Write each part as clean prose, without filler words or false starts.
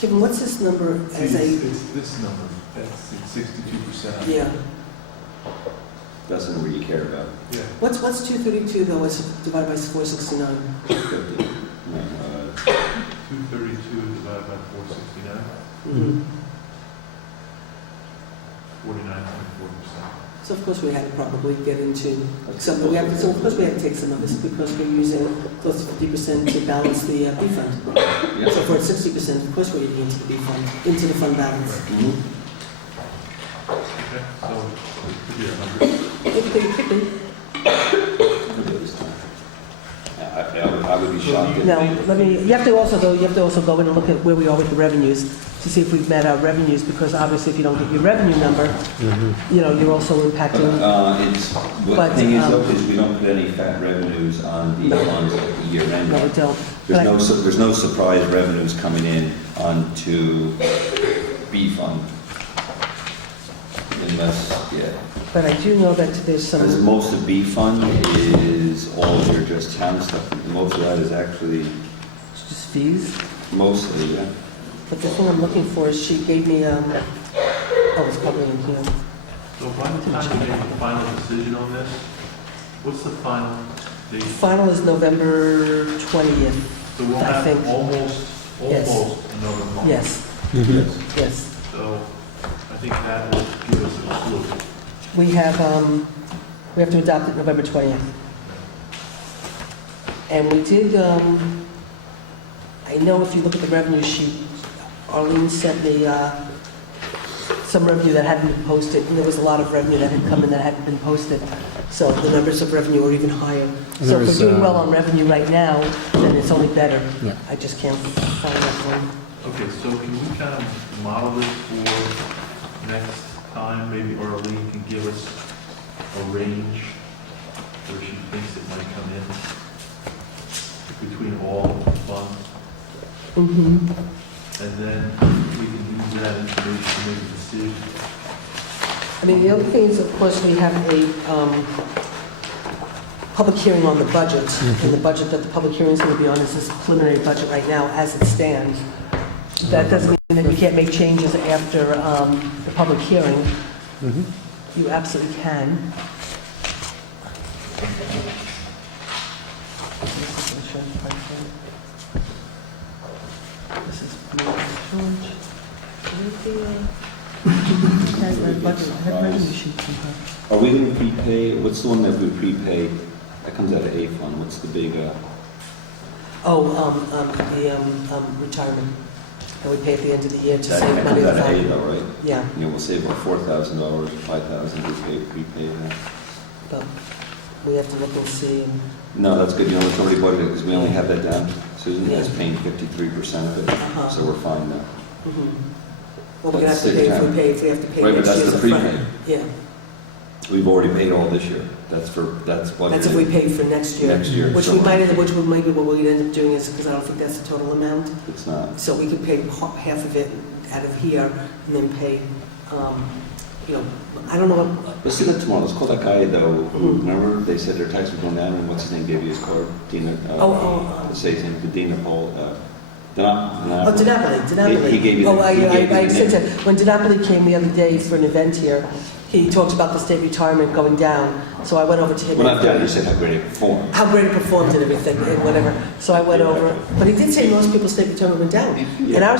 Kevin, what's this number as a, It's this number, that's 62%. yeah, That's the number you care about. Yeah. what's 232 though, as divided by 469? 50. 232 divided by 469, Mm-hmm. 49.4%. So of course we had to probably get into some, we have, so of course we have to take some of this because we're using close to 50% to balance the B fund. Yeah. So if we're at 60%, of course we're getting into the B fund, into the fund balance. Mhm. Okay, so it could be 100. It could be. I would be shocked if. Now, you have to also go in and look at where we are with the revenues to see if we've met our revenues, because obviously if you don't get your revenue number, you know, you're also impacting. The thing is though, is we don't put any fat revenues on the funds at the year end. No, we don't. There's no surprise revenues coming in onto B fund. Unless, yeah. But I do know that there's some. Because most of B fund is all of your just town stuff. Most of that is actually, It's just fees. mostly, yeah. But the thing I'm looking for is she gave me, oh, it's probably in here. So by the time we make the final decision on this, what's the final date? Final is November 20th. So we'll I have think- almost Yes. another month. Yes, Yes. yes. So I think that will give us a clue. We have to adopt it November 20th. And we did, I know if you look at the revenue sheet, Arlene sent me some revenue that hadn't been posted, and there was a lot of revenue that had come in that hadn't been posted. So the numbers of revenue are even higher. So if we're doing well on revenue right now, then it's only better. Yeah. I just can't find that one. Okay, so can we kind of model this for next time? Maybe Arlene can give us a range where she thinks it might come in between all funds. Mm-hmm. And then we can use that information to make a decision. I mean, the other thing is, of course, we have a public hearing on the budget, and the budget that the public hearing is going to be on is this preliminary budget right now as it stands. That doesn't mean that you can't make changes after the public hearing. You absolutely can. This is George. Are we going to prepay, what's the one that we prepay, that comes out of A fund, what's the big, Retirement. And we pay at the end of the year to that save money. comes out of A though, right? Yeah, You know, we'll save about $4,000, $5,000, we prepay that. but we have to look and see. No, that's good, you know, it's already budgeted, because we only have that down. Susan is Yeah. paying 53% of it, Uh-huh. so we're fine now. Well, we're gonna have to pay if we have to pay Right, but next that's year's the upfront. prepay. Yeah, We've already paid all this year, that's budgeted. that's if we pay for next year. Next year. Which maybe what we'd end up doing is, because I don't think that's the total amount, It's not. so we could pay half of it out of here and then pay, you know, I don't know what, Let's do that tomorrow, let's call that guy though, who, Mhm. remember, they said their tax was going down, and what's his name gave you his card? Dina, say his name, Dina Paul, Oh, DiNapoli. He gave you the- Oh, he gave you I the said name. that, when DiNapoli came the other day for an event here, he talked about the state retirement going down, so I went over to him. Well, not down, you said how great it performed. How great it performed and everything, and whatever. So I went over, but he did say most people's state retirement went down. Yeah. And our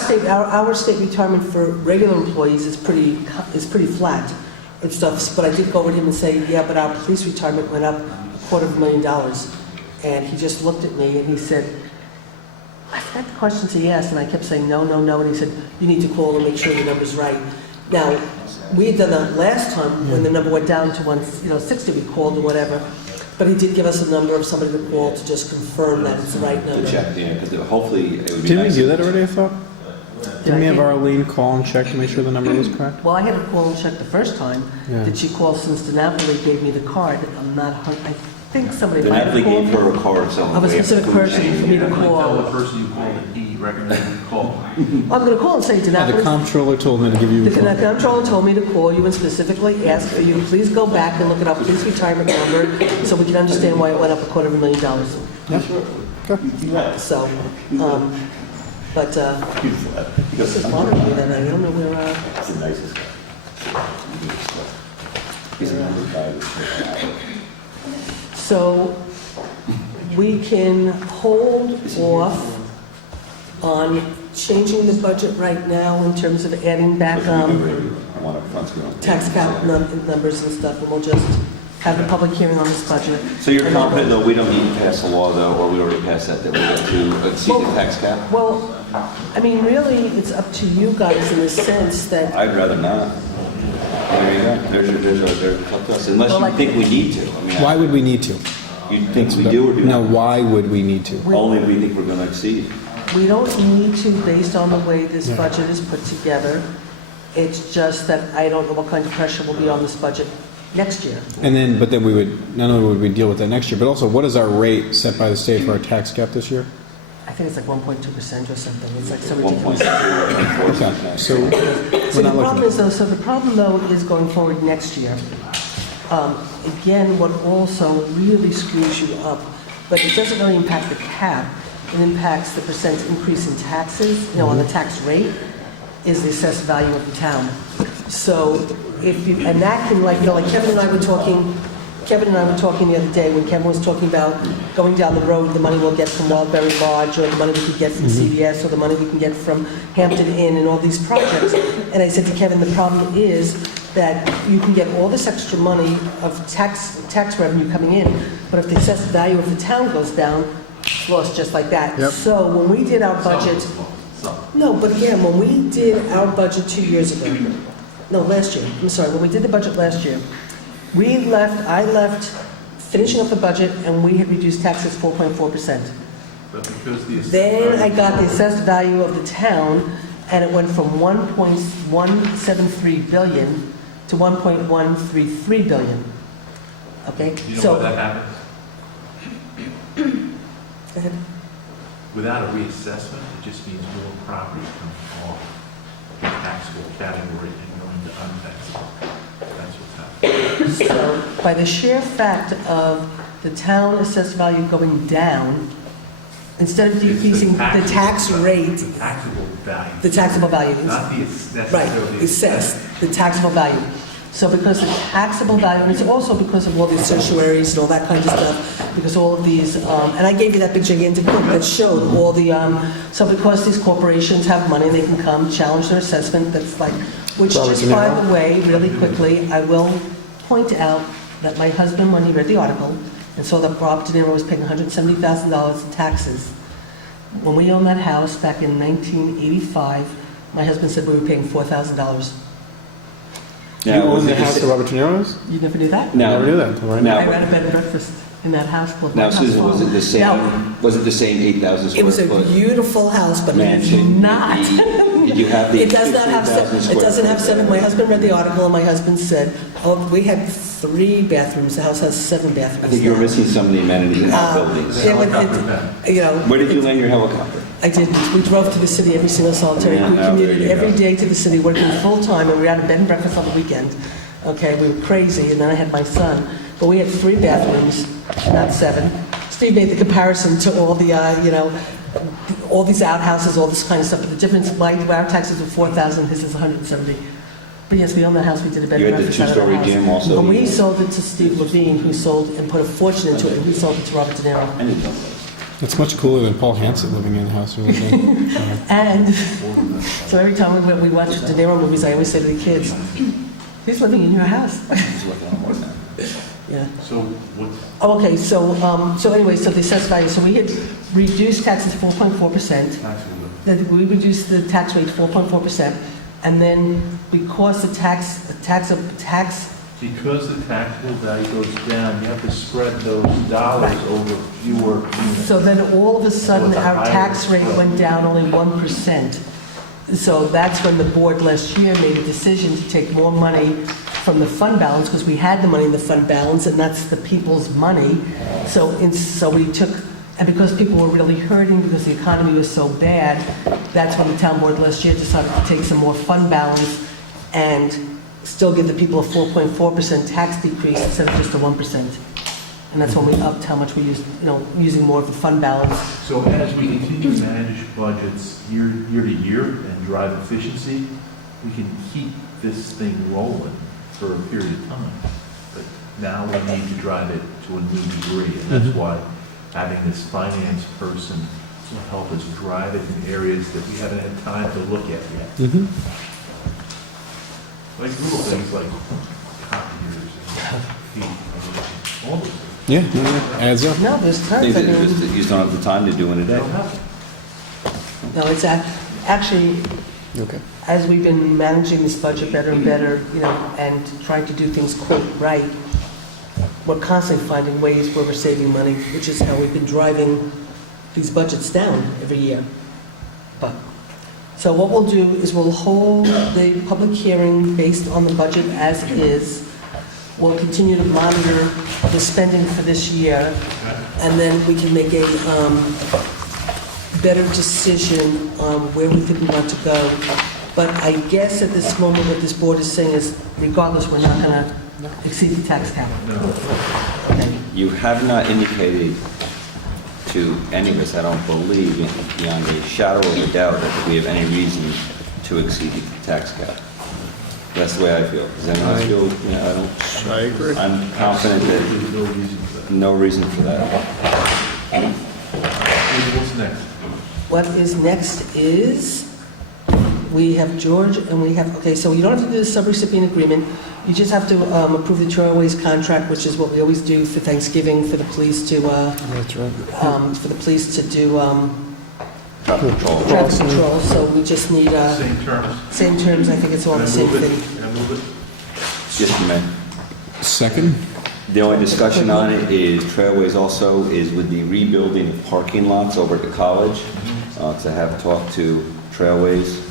state retirement for regular employees is pretty flat and stuff. But I did go over to him and say, yeah, but our police retirement went up $250,000. And he just looked at me and he said, I forgot the questions he asked, and I kept saying no, no, no. And he said, you need to call and make sure the number's right. Now, we had done that last time when the number went down to 60, we called or whatever. But he did give us a number of somebody to call to just confirm that it's the right number. To check, yeah, because hopefully it would be Didn't we nice do if- that already, I thought? Didn't we have I- Arlene call and check to make sure the number was correct? Well, I had to call and check the first time. Yeah. Did she call since DiNapoli gave me the card? I'm not, I think somebody The might have Natalie gave called. her a card, so. Of a we have to specific person change for me it. to Definitely tell the call. person you called that he recommended you call. I'm going to call and say The DiNapoli. comptroller told me to give you The a call. comptroller told me to call you and specifically ask for you to please go back and look at our police retirement number so we can understand why it went up $250,000. Yeah. Okay. So, But Beautiful. this is bothering me that I don't know where, That's the nicest guy. He's a number guy. so we can hold off on changing the budget right now in terms of adding back I want a front screen. tax cap numbers and stuff, and we'll just have the public hearing on this budget. So you're And confident, though, we don't need to pass a law, though, or we already passed that we'll get to exceed the tax cap? Well, I mean, really, it's up to you guys in the sense that, I'd rather not. There you go. There's up to us, unless Well, you like- think we need to. I mean, Why would we need to? You think we do or do No, not? why would we need to? Only if we think we're going to exceed. we don't need to based on the way this Yeah. budget is put together. It's just that I don't know what kind of pressure will be on this budget next year. And then, but then we would, not only would we deal with that next year, but also what is our rate set by the state for our tax cap this year? I think it's like 1.2% or something. It's like so 1.2, ridiculous. Okay, so So we're the not problem looking. is though, so the problem though is going forward next year. Again, what also really screws you up, but it doesn't really impact the cap, it impacts the percent increase in taxes, you know, on the tax rate, is the assessed value of the town. So if you, and that can like, you know, like Kevin and I were talking the other day when Kevin was talking about going down the road, the money we'll get from Wildberry Lodge, or the money we could get from CVS, or the money we can get from Hampton Inn, and all these projects. And I said to Kevin, the problem is that you can get all this extra money of tax revenue coming in, but if the assessed value of the town goes down, it's lost just like that. Yep. So when we did our budget, no, but again, when we did our budget 2 years ago, no, last year, I'm sorry, when we did the budget last year, I left finishing up the budget, and we had reduced taxes 4.4%. But because the. Then I got the assessed value of the town, and it went from 1.173 billion to 1.133 billion. Okay? You know So- why that happens? Go ahead. Without a reassessment, it just means more property comes off the taxable category and going to untaxable. That's what's happening. So, by the sheer fact of the town assessed value going down, instead of It's the decreasing the taxable- tax rate, The taxable value, the taxable value, not the right, necessarily. assessed, the taxable value. So because the taxable value, and it's also because of all these certiorari's and all that kind of stuff, because all of these, and I gave you that big gigantic book that showed all the, so because these corporations have money, they can come challenge their assessment, that's like, which Robert just De by Niro. the way, really quickly, I will point out that my husband, when he read the article, and saw that Rob De Niro was paying $170,000 in taxes, when we owned that house back in 1985, my husband said we were paying $4,000. You own the house that Robert De Niro's? You never knew that? Never knew that until right now. I ran a bed and breakfast in that house called Now, White House Susan, was it the Farm. same, was it the same 8,000 It square was a foot beautiful house, but it is mansion? not. Did you have the It does not have 15,000 seven, it square doesn't have foot? seven. My husband read the article, and my husband said, oh, we had 3 bathrooms, the house has 7 bathrooms. I think you were now. missing some of the amenities in outbuildings. Yeah, but Helicopter pad. you know. Where did you land your helicopter? I did. We drove to the city every single solitary. Yeah, We there commuted you go. every day to the city, working full-time, and we had a bed and breakfast on the weekend. Okay, we were crazy, and then I had my son. But we had 3 bathrooms, not 7. Steve made the comparison to all the, all these outhouses, all this kind of stuff. But the difference, our taxes were 4,000, his is 170. But yes, we owned the house, we did a bed You and had the breakfast out of the 2-story house. gym also? But we sold it to Steve Levine, who sold and put a fortune into it, and we sold it to Robert De Niro. I didn't know that. It's much cooler than Paul Hansen living in the house. we live in. And so every time we watch De Niro movies, I always say to the kids, he's living in your house. It's worth a lot more than that. Yeah. So what's, Oh, okay, so anyway, so the assessed value, so we had reduced taxes 4.4%. taxable? Then we reduced the tax rate 4.4%. And then because the tax, Because the taxable value goes down, you have to spread those dollars Right. over fewer units. so then all of a sudden, So it's a our higher tax rate spread. went down only 1%. So that's when the board last year made a decision to take more money from the fund balance, because we had the money in the fund balance, and that's the people's money. So we took, and because people were really hurting because the economy was so bad, that's when the town board last year decided to take some more fund balance and still give the people a 4.4% tax decrease instead of just a 1%. And that's when we upped how much we used, using more of the fund balance. So as we continue to manage budgets year to year and drive efficiency, we can keep this thing rolling for a period of time. But now we need to drive it to a new degree, and that's why having this finance person will help us drive it in areas that we haven't had time to look at yet. Mm-hmm. Like little things like copiers and feet, all those things. Yeah, adds up. No, there's tons. Things I that mean, you just don't have the time to do in a They day. don't have no, it's actually, Okay. as we've been managing this budget better and better, and trying to do things quote right, we're constantly finding ways where we're saving money, which is how we've been driving these budgets down every year. So what we'll do is we'll hold the public hearing based on the budget as is. We'll continue to monitor the spending for this year, and then we can make a better decision on where we think we want to go. But I guess at this moment, what this board is saying is, regardless, we're not going to exceed the tax cap. No. Okay. You have not indicated to any of us, I don't believe, beyond a shadow of a doubt, that we have any reason to exceed the tax cap. That's the way I feel. Does anyone else feel, I agree. I'm confident that There's no reason for that. no reason for that. What's next? What is next is, we have George and we have, okay, so you don't have to do the subrecipient agreement. You just have to approve the Trailways contract, which is what we always do for Thanksgiving, for the police to, That's right. for the police to do Traffic control. traffic control. So we just need, Same terms? same terms, I think it's all Can I the same move it? thing. Can I move it? Yes, you may. Second? The only discussion on it is Trailways also is with the rebuilding of parking lots over at the college. To have talked to Trailways,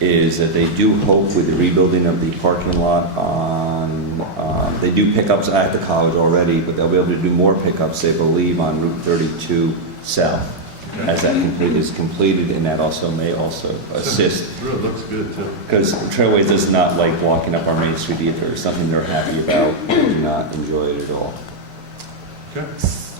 is that they do hope with the rebuilding of the parking lot on, they do pickups at the college already, but they'll be able to do more pickups, they believe, on Route 32 South, as that is completed, and that also may also assist. It really looks good, too. Because Trailways does not like walking up our main street either. It's something they're happy about, they do not enjoy it at all. Okay.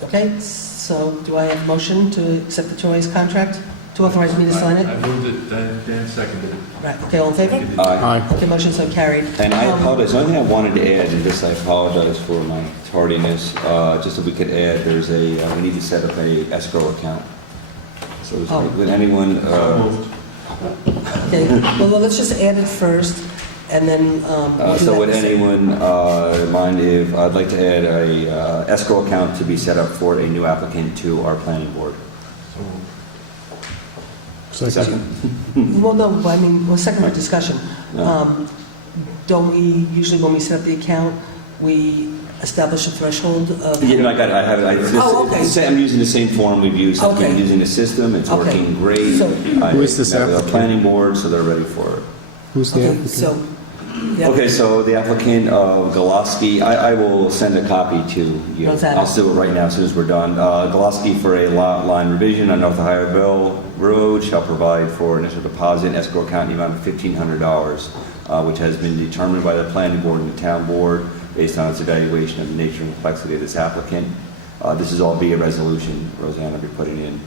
Okay, so do I have a motion to accept the Trailways contract, to authorize me to sign it? I moved it, Dan seconded it. Right, okay, all in favor? Aye. Okay, motion so carried. And I Um, apologize, the only thing I wanted to add, and this I apologize for my tardiness, just if we could add, there's we need to set up a escrow account. So Oh. would anyone, Moved. Okay, well, let's just add it first, and then we'll do so that would in a second. anyone mind if, I'd like to add a escrow account to be set up for a new applicant to our planning board. So moved. Second. Well, no, I mean, well, second for discussion. No. Don't we, usually when we set up the account, we establish a threshold of... I have it, Oh, okay. I'm using the same form we've used, I've been Okay. using the system, it's Okay. working great. So- Who is this I met with applicant? our planning board, so they're ready for it. Who's the Okay, applicant? so... yeah. Okay, so the applicant, Goloski, I will send a copy to you. Rosanna. I'll do it right now as soon as we're done. Goloski for a lot line revision on North Ohioville Road shall provide for initial deposit and escrow account in the amount of $1,500, which has been determined by the planning board and the town board based on its evaluation of the nature and complexity of this applicant. This is all via resolution, Rosanna will be putting in.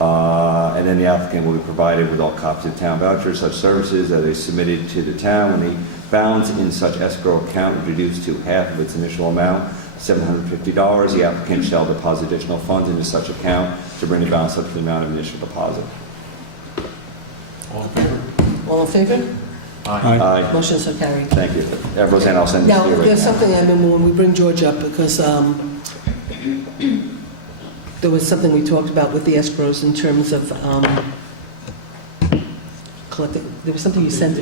And then the applicant will be provided with all copies of town vouchers, such services that is submitted to the town. When the balance in such escrow account is reduced to half of its initial amount, $750, the applicant shall deposit additional funds into such account to bring the balance up to the amount of initial deposit. All in favor? All in favor? Aye. Aye. Motion so carried. Thank you. Rosanna, I'll send this Now, to you right there's now. something I remember when we bring George up, because there was something we talked about with the escrows in terms of collecting, there was something you sent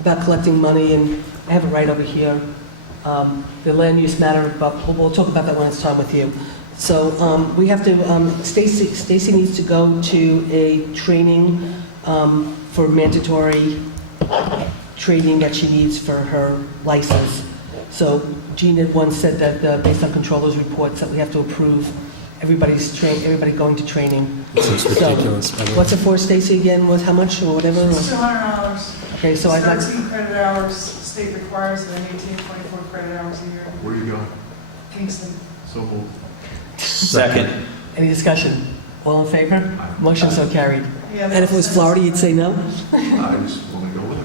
about collecting money, and I have it right over here. The land use matter, but we'll talk about that when it's time with you. So we have to, Stacy needs to go to a training for mandatory training that she needs for her license. So Jean had once said that based on controller's reports that we have to approve everybody going to training. It's ridiculous, by the way. What's it for, Stacy, again, was how much or whatever? It's $200. Okay, so I'd like, 13 credit hours, state requires, and then 18, 24 credit hours a year. Where are you going? Kingston. So moved. Second. Any discussion? All in favor? Motion so carried. Yeah, And if it was Florida, you'd say no? I just want to go with her.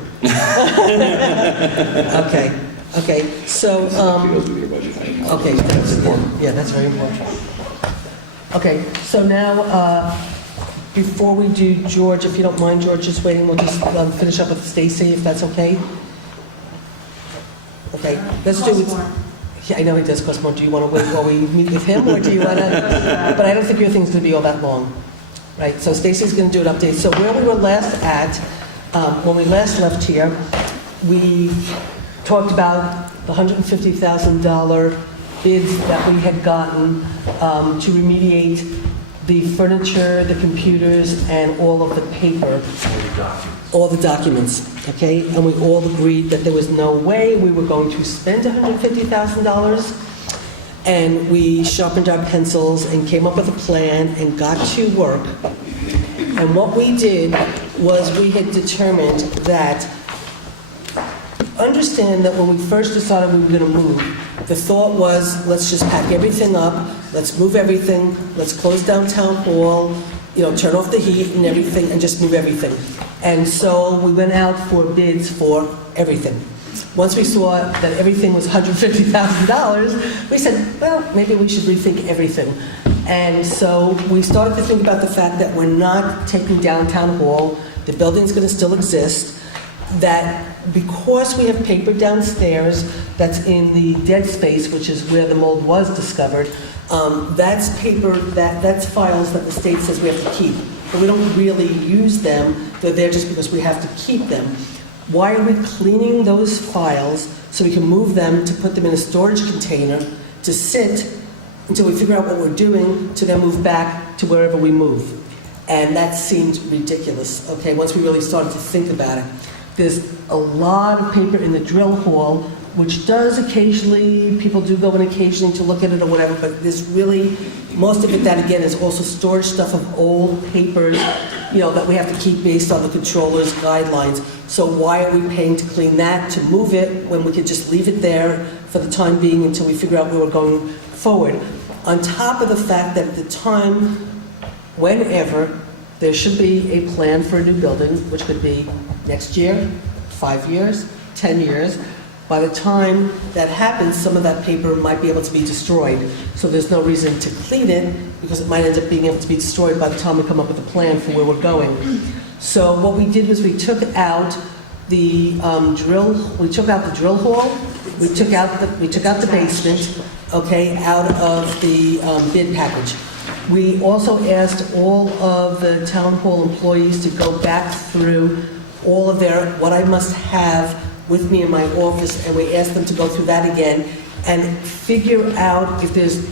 Okay, so, Because we get a budget item. okay, that's important. Yeah, that's very important. Okay, so now, before we do George, if you don't mind, George, just waiting, we'll just finish up with Stacy, if that's okay? Okay, let's do it. Yeah, I know it does cost more. Do you want to wait while we meet with him, or do you want to? But I don't think your thing's going to be all that long, right? So Stacy's going to do an update. So where we were last at, when we last left here, we talked about the $150,000 bids that we had gotten to remediate the furniture, the computers, and all of the paper. All the documents, okay? And we all agreed that there was no way we were going to spend $150,000. And we sharpened our pencils and came up with a plan and got to work. And what we did was we had determined that, understand that when we first decided we were going to move, the thought was, let's just pack everything up, let's move everything, let's close down town hall, turn off the heat and everything, and just move everything. And so we went out for bids for everything. Once we saw that everything was $150,000, we said, well, maybe we should rethink everything. And so we started to think about the fact that we're not taking down town hall, the building's going to still exist, that because we have paper downstairs that's in the dead space, which is where the mold was discovered, that's paper, that's files that the state says we have to keep. But we don't really use them. They're there just because we have to keep them. Why are we cleaning those files so we can move them to put them in a storage container to sit until we figure out what we're doing to then move back to wherever we move? And that seemed ridiculous, okay, once we really started to think about it. There's a lot of paper in the drill hall, which does occasionally, people do go in occasionally to look at it or whatever, but there's really, most of it, that again, is also storage stuff of old papers, that we have to keep based on the controller's guidelines. So why are we paying to clean that, to move it, when we could just leave it there for the time being until we figure out where we're going forward? On top of the fact that at the time, whenever, there should be a plan for a new building, which could be next year, 5 years, 10 years. By the time that happens, some of that paper might be able to be destroyed. So there's no reason to clean it, because it might end up being able to be destroyed by the time we come up with a plan for where we're going. So what we did was we took out the drill hall, we took out the basement, okay, out of the bid package. We also asked all of the town hall employees to go back through all of what I must have with me in my office, and we asked them to go through that again and figure out if there's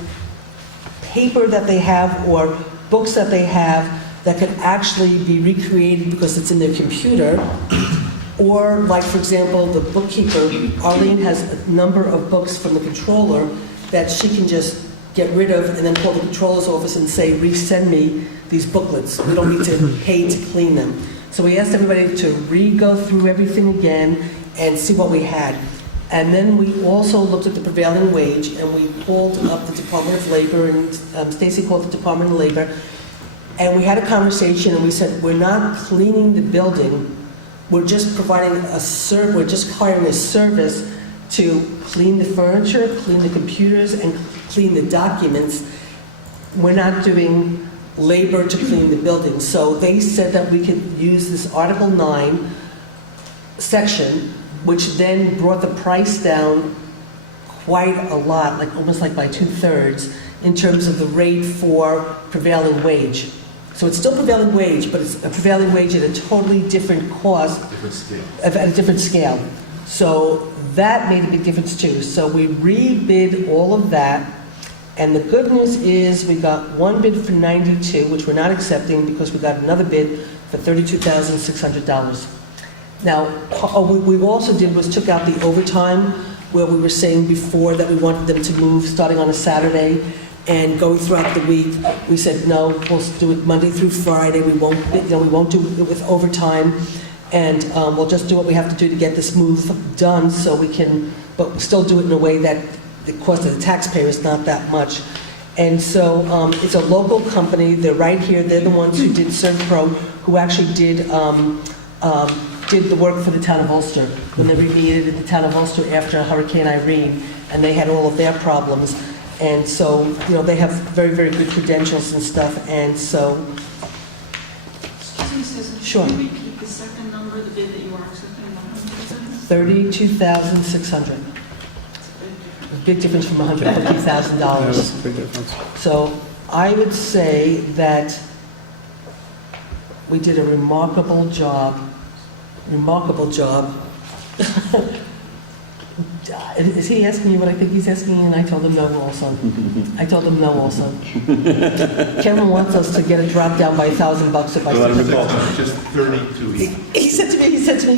paper that they have or books that they have that could actually be recreated because it's in their computer. Or, like, for example, the bookkeeper, Arlene, has a number of books from the controller that she can just get rid of and then call the controller's office and say, resend me these booklets. We don't need to pay to clean them. So we asked everybody to re-go through everything again and see what we had. And then we also looked at the prevailing wage, and we called up the Department of Labor, and Stacy called the Department of Labor, and we had a conversation, and we said, we're not cleaning the building, we're just providing we're just hiring a service to clean the furniture, clean the computers, and clean the documents. We're not doing labor to clean the building. So they said that we could use this Article 9 section, which then brought the price down quite a lot, like almost like by 2/3, in terms of the rate for prevailing wage. So it's still prevailing wage, but it's a prevailing wage at a totally different cost, Different scale. at a different scale. So that made a big difference too. So we rebid all of that. And the good news is we got one bid for $92, which we're not accepting because we got another bid for $32,600. Now, what we also did was took out the overtime, where we were saying before that we wanted them to move starting on a Saturday and going throughout the week. We said, no, we'll do it Monday through Friday. We won't do it with overtime. And we'll just do what we have to do to get this move done so we can, but still do it in a way that the cost of the taxpayer is not that much. And so it's a local company. They're right here. They're the ones who did CertPro, who actually did the work for the town of Ulster when they remediated the town of Ulster after Hurricane Irene, and they had all of their problems. And so, they have very, very good credentials and stuff. And so, Excuse me, Susan. Sure. Can you repeat the second number, the bid that you are accepting? 32,600. Big difference from Yeah, that's $150,000. a big difference. So I would say that we did a remarkable job. Is he asking you what I think he's asking you? And I told him no also. Kevin wants us to get a drop down by $1,000 if I Well, say that's Just 32 each. he said to me,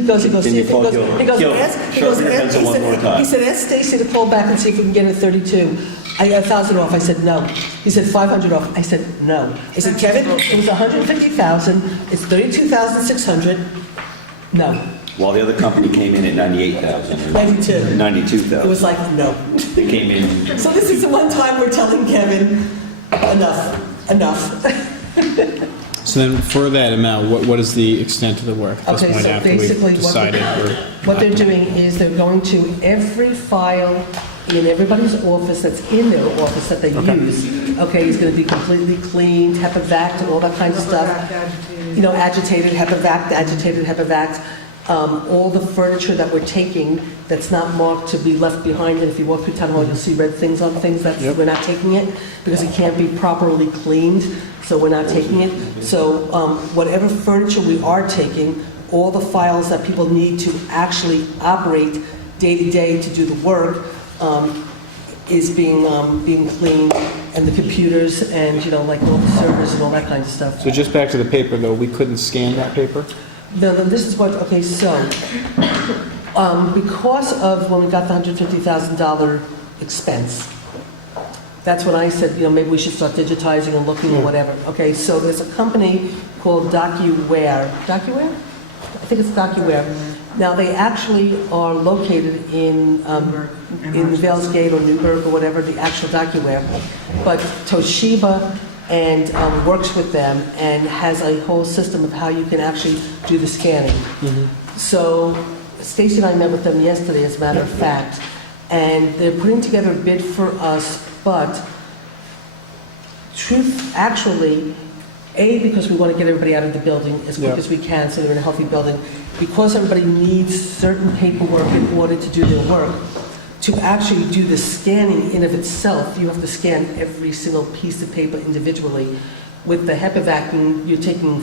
he goes, Can you call Gil? Gil, sharpen your pencil one more time. he said, ask Stacy to call back and see if we can get a 32. I got 1,000 off. I said, no. He said, 500 off. I said, no. I said, Kevin, it was 150,000. It's 32,600. No. While the other company came in at 98,000. 92. 92,000. It was like, no. They came in. So this is the one time we're telling Kevin, enough. So then for that amount, what is the extent of the work at this Okay, point so after we've basically decided? what they're doing is they're going to every file in everybody's office that's in their office that they use. Okay, it's going to be completely cleaned, HEPA-vac and all that kind of stuff. Agitated, HEPA-vac, agitated, HEPA-vac. All the furniture that we're taking that's not marked to be left behind, and if you walk through town hall, you'll see red things on things, we're not taking it because it can't be properly cleaned, so we're not taking it. So whatever furniture we are taking, all the files that people need to actually operate day to day to do the work is being cleaned, and the computers and, like all the servers and all that kind of stuff. So just back to the paper though, we couldn't scan that paper? No, this is what, okay, so, because of when we got the $150,000 expense, that's when I said, maybe we should start digitizing and looking or whatever. Okay, so there's a company called DocuWare. DocuWare? I think it's DocuWare. Now, they actually are located in Vales Gate or Newburgh or whatever, the actual DocuWare. But Toshiba and works with them and has a whole system of how you can actually do the scanning. So Stacy and I met with them yesterday, as a matter of fact, and they're putting together a bid for us, but actually, because we want to get everybody out of the building as quick as we can so they're in a healthy building, because everybody needs certain paperwork in order to do their work. To actually do the scanning in of itself, you have to scan every single piece of paper individually. With the HEPA vacuum, you're taking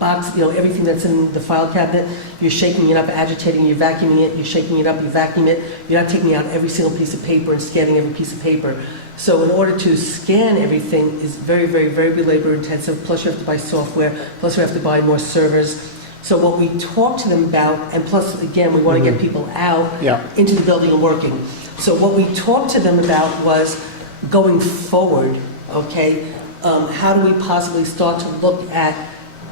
everything that's in the file cabinet, you're shaking it up, agitating, you're vacuuming it, you're shaking it up, you vacuum it. You're not taking out every single piece of paper and scanning every piece of paper. So in order to scan everything is very, very, very labor intensive, plus you have to buy software, plus we have to buy more servers. So what we talked to them about, and plus, again, we want to get people out into the building and working. So what we talked to them about was going forward, okay, how do we possibly start to look at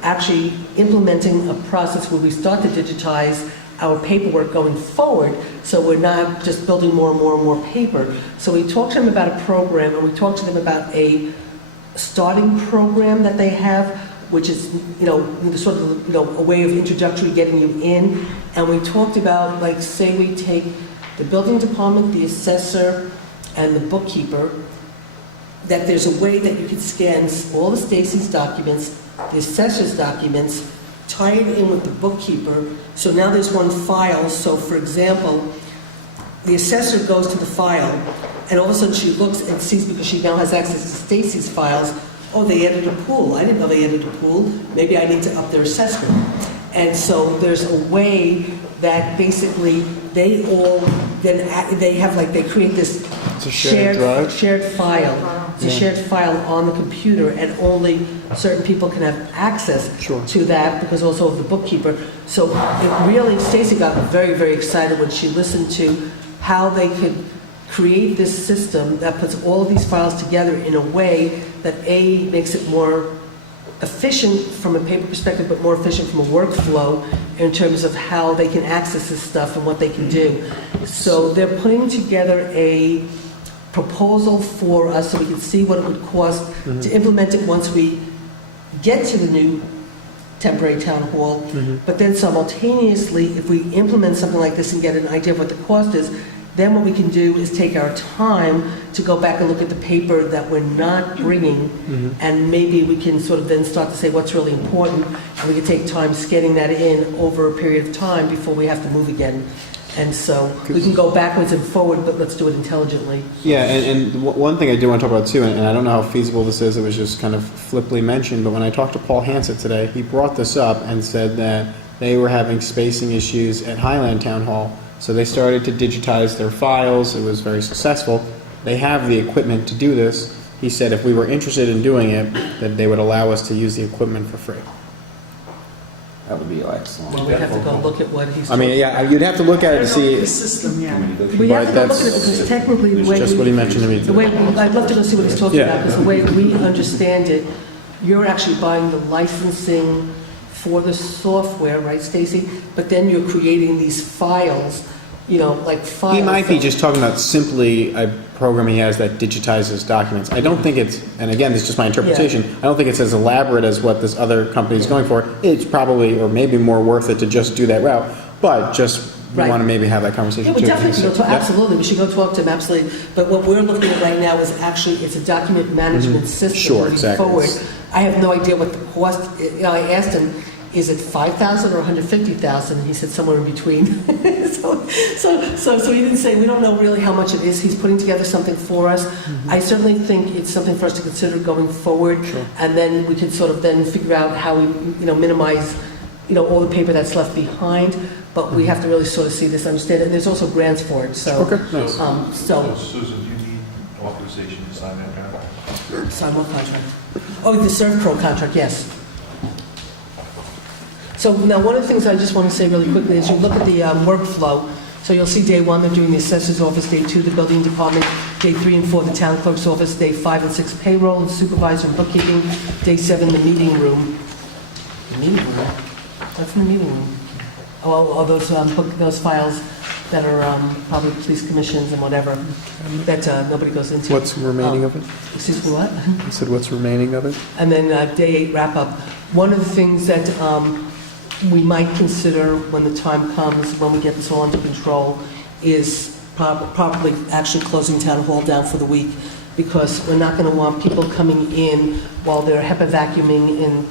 actually implementing a process where we start to digitize our paperwork going forward, so we're not just building more and more and more paper. So we talked to them about a program, and we talked to them about a starting program that they have, which is, sort of, a way of introductory getting you in. And we talked about, like, say we take the building department, the assessor, and the bookkeeper, that there's a way that you can scan all the Stacy's documents, the assessor's documents, tie it in with the bookkeeper, so now there's one file. So for example, the assessor goes to the file, and all of a sudden she looks and sees, because she now has access to Stacy's files, oh, they added a pool. I didn't know they added a pool. Maybe I need to up their assessment. And so there's a way that basically they all, then they have, like, they create this It's a shared drive? shared file. It's a shared file on the computer, and only certain people can have access to that, because also of the bookkeeper. So it really, Stacy got very, very excited when she listened to how they could create this system that puts all of these files together in a way that makes it more efficient from a paper perspective, but more efficient from a workflow in terms of how they can access this stuff and what they can do. So they're putting together a proposal for us so we can see what it would cost to implement it once we get to the new temporary town hall. But then simultaneously, if we implement something like this and get an idea of what the cost is, then what we can do is take our time to go back and look at the paper that we're not bringing, and maybe we can sort of then start to say what's really important, and we can take time scanning that in over a period of time before we have to move again. And so we can go backwards and forward, but let's do it intelligently. Yeah, and one thing I do want to talk about too, and I don't know how feasible this is, it was just kind of flippantly mentioned, but when I talked to Paul Hansett today, he brought this up and said that they were having spacing issues at Highland Town Hall, so they started to digitize their files. It was very successful. They have the equipment to do this. He said if we were interested in doing it, that they would allow us to use the equipment for free. That would be excellent. Well, we have to go look at what he's. I mean, yeah, you'd have to look at it to see. The system, yeah. We have to go look at it that's- because technically the way Just what he mentioned to me the way, today. I'd love to go see what he's talking Yeah. about, because the way we understand it, you're actually buying the licensing for the software, right, Stacy? But then you're creating these files, like files. He might be just talking about simply a program he has that digitizes documents. I don't think it's, and again, this is just my interpretation, I don't think it's as elaborate as what this other company is going for. It's probably, or maybe more worth it to just do that route, but just, we Right. want to maybe have that conversation Yeah, we too. definitely go to, Yep. absolutely, we should go talk to him, absolutely. But what we're looking at right now is actually, it's a document management system Sure, moving exactly. forward. I have no idea what the cost, I asked him, is it 5,000 or 150,000? He said somewhere in between. So he didn't say, we don't know really how much it is. He's putting together something for us. I certainly think it's something for us to consider going forward. Sure. And then we could sort of then figure out how we, minimize, all the paper that's left behind. But we have to really sort of see this, understand it. And there's also grants for it, so. Okay, nice. So, Susan, do you need authorization to sign that contract? sign what contract? Oh, the ServPro contract, yes. So now, one of the things I just want to say really quickly is you look at the workflow. So you'll see day 1, they're doing the assessor's office, day 2, the building department, day 3 and 4, the town clerk's office, day 5 and 6, payroll, and supervisor and bookkeeping, day 7, the meeting room. The meeting room? What's in the meeting room? Oh, those files that are probably police commissions and whatever, that nobody goes into. What's remaining of it? Excuse me, what? You said what's remaining of it? And then day 8 wrap-up. One of the things that we might consider when the time comes, when we get this all under control, is probably actually closing town hall down for the week, because we're not going to want people coming in while they're HEPA vacuuming and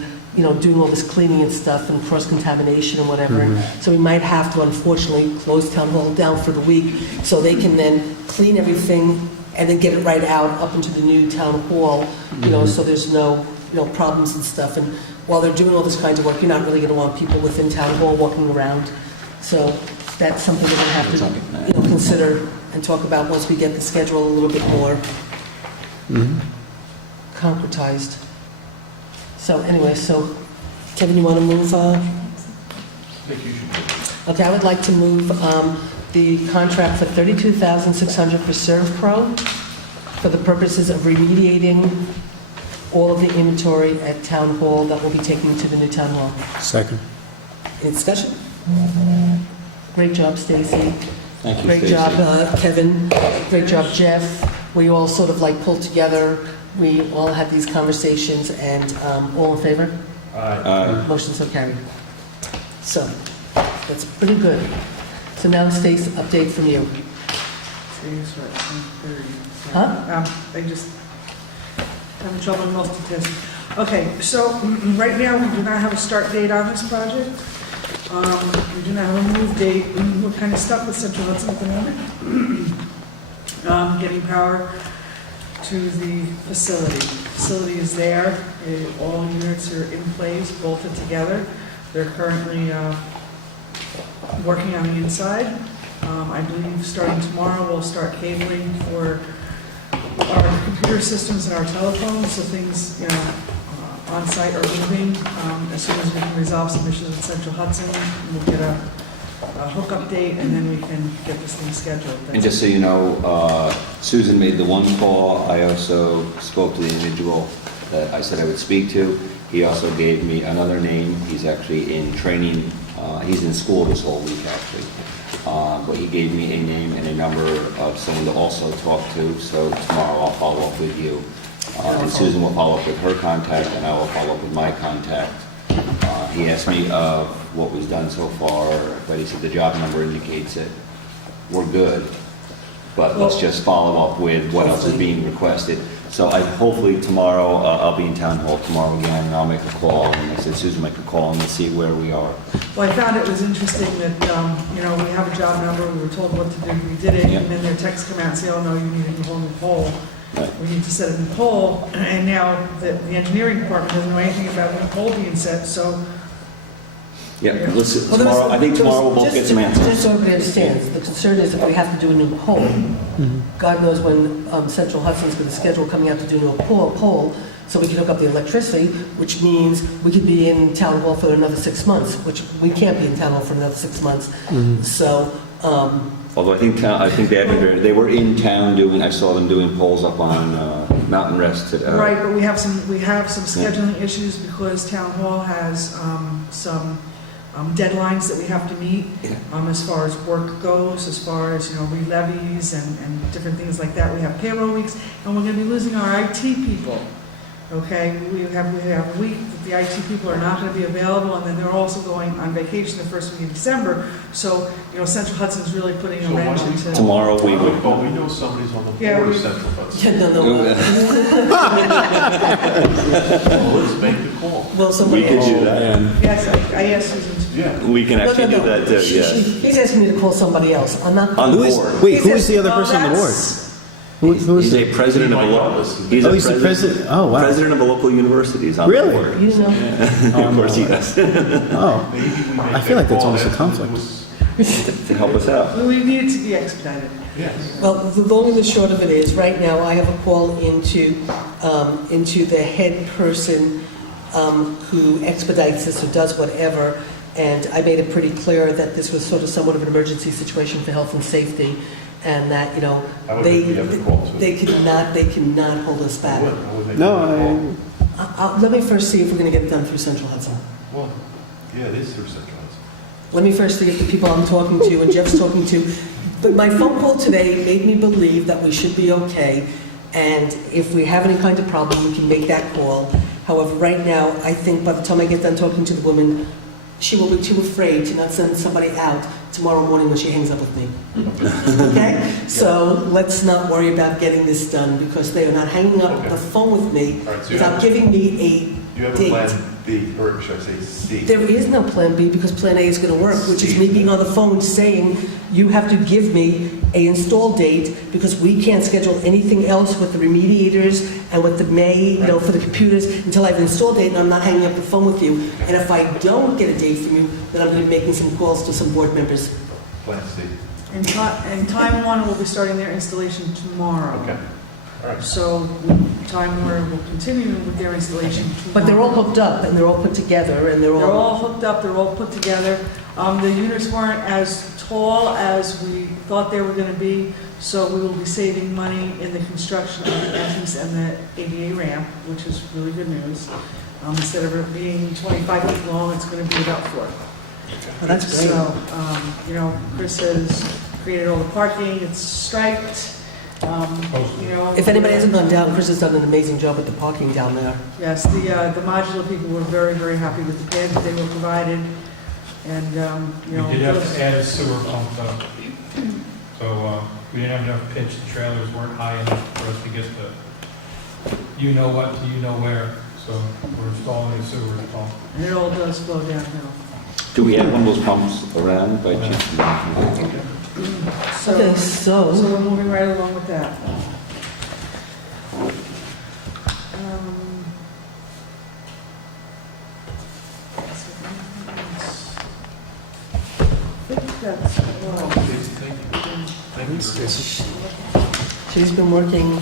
doing all this cleaning and stuff and cross-contamination and whatever. So we might have to, unfortunately, close town hall down for the week so they can then clean everything and then get it right out up into the new town hall, so there's no problems and stuff. And while they're doing all this kind of work, you're not really going to want people within town hall walking around. So that's something we're going to have to consider and talk about once we get the schedule a little bit more concretized. So anyway, so Kevin, you want to move? I think you should. Okay, I would like to move the contract for $32,600 for ServPro for the purposes of remediating all of the inventory at Town Hall that we'll be taking to the new Town Hall. Second. Any discussion? Great job, Stacy. Thank you, Great Stacy. job, Kevin. Great job, Jeff. We all sort of pulled together. We all had these conversations, and all in favor? Motion so carried. So, that's pretty good. So now, Stace, update from you. Today's what, 1:30. Huh? I just having trouble multitasking. Okay, so right now, we do not have a start date on this project. We do not have a move date. We're kind of stuck with Central Hudson at the moment. Getting power to the facility. Facility is there. All units are in place, bolted together. They're currently working on the inside. I believe starting tomorrow, we'll start cabling for our computer systems and our telephones, so things, on site are moving. As soon as we can resolve some issues with Central Hudson, we'll get a hookup date, and then we can get this thing scheduled. And just so you know, Susan made the one call. I also spoke to the individual that I said I would speak to. He also gave me another name. He's actually in training. He's in school this whole week, actually. but he gave me a name and a number of someone to also talk to, so tomorrow I'll follow up with you. And Susan will follow up with her contact, and I will follow up with my contact. He asked me what was done so far, but he said the job number indicates it. We're good, but let's just follow up with what else is being requested. So hopefully tomorrow, I'll be in town hall tomorrow again, and I'll make a call, and I said Susan make a call and let's see where we are. Well, I found it was interesting that, we have a job number, we were told what to do, we did it, Yeah. and then their texts come out and say, oh, no, you need a whole new pole. Right. We need to set a new pole, and now the engineering department doesn't know anything about a new pole being set, so, Yeah, listen, Well, there was- tomorrow, I think tomorrow we'll both just get some to- answers. Just so everybody understands, the concern is if we have to do a new pole, God knows when Central Hudson's going to schedule coming out to do a new pole, so we can hook up the electricity, which means we could be in town hall for another 6 months, which we can't be in town hall for another 6 months. So, Although I think they were in town doing, I saw them doing polls up on Mountain Rest today. right, but we have some scheduling issues because town hall has some deadlines that we have to meet, as far as work goes, as far as, re-levies and different things like that. We have payroll weeks, and we're gonna be losing our IT people. Okay, we have a week that the IT people are not gonna be available, and then they're also going on vacation the first week of December. So, Central Hudson's really putting a So why wrench don't we- into. Tomorrow we will. Oh, we know somebody's on the Yeah, board of we- Central Hudson. yeah, no. Well, let's make the call. Well, somebody We could do else. that. Yes, I asked Susan to. Yeah. We can actually No. do that too, yes. He's asking me to call somebody else. I'm not. On the Who is, board. wait, who is the other person on the board? Who is He's a president of a local. He's Oh, he's the president, oh, wow. President of a local university. He's on the Really? board. You know, Of course he does. Oh, Maybe we make I feel like that that's call almost a after conflict. it was- To help us out. We need it to be expedited. Yes. well, the long and the short of it is, right now, I have a call into the head person who expedites this, who does whatever, and I made it pretty clear that this was sort of somewhat of an emergency situation for health and safety, and that, I would make the other call too. they cannot hold us I back. would. I would make no, the call. Let me first see if we're going to get it done through Central Hudson. Well, yeah, it is through Central Hudson. Let me first see if the people I'm talking to and Jeff's talking to. But my phone call today made me believe that we should be okay. And if we have any kind of problem, we can make that call. However, right now, I think by the time I get done talking to the woman, she will be too afraid to not send somebody out tomorrow morning when she hangs up with me. Okay? So let's not worry about getting this done because they are not hanging up Okay. the phone with me All right, so you without have- giving me You have a a date. plan B, or should I say C? There is no plan B because plan A is going to work, which is me being on the phone saying, you have to give me a install date because we can't schedule anything else with the remediators and with the for the computers until I have an install date and I'm not hanging up the phone with you. And if I don't get a date from you, then I'm going to be making some calls to some board members. Plan C. And Time Warner will be starting their installation tomorrow. Okay. All right. So Time Warner will continue with their installation tomorrow. But they're all hooked up and they're all put together and They're all hooked up, they're all put together. The units weren't as tall as we thought they were going to be, so we will be saving money in the construction of the entrance and the ADA ramp, which is really good news. Instead of it being 25 feet long, it's going to be about 4. Oh, that's great. So, Chris has created all the parking, it's striped. If anybody hasn't gone down, Chris has done an amazing job with the parking down there. Yes, the modular people were very, very happy with the bid that they were provided, and, We did have to add a sewer pump though. So, we didn't have enough pitch, the trailers weren't high enough for us to get the you-know-what to you-know-where. So we're installing a sewer pump. and it all does flow downhill. Do we have one of those pumps around by chance? So, Okay, so so, we're moving right along with that. I think that's, well, Thank you. Thank you. she's been working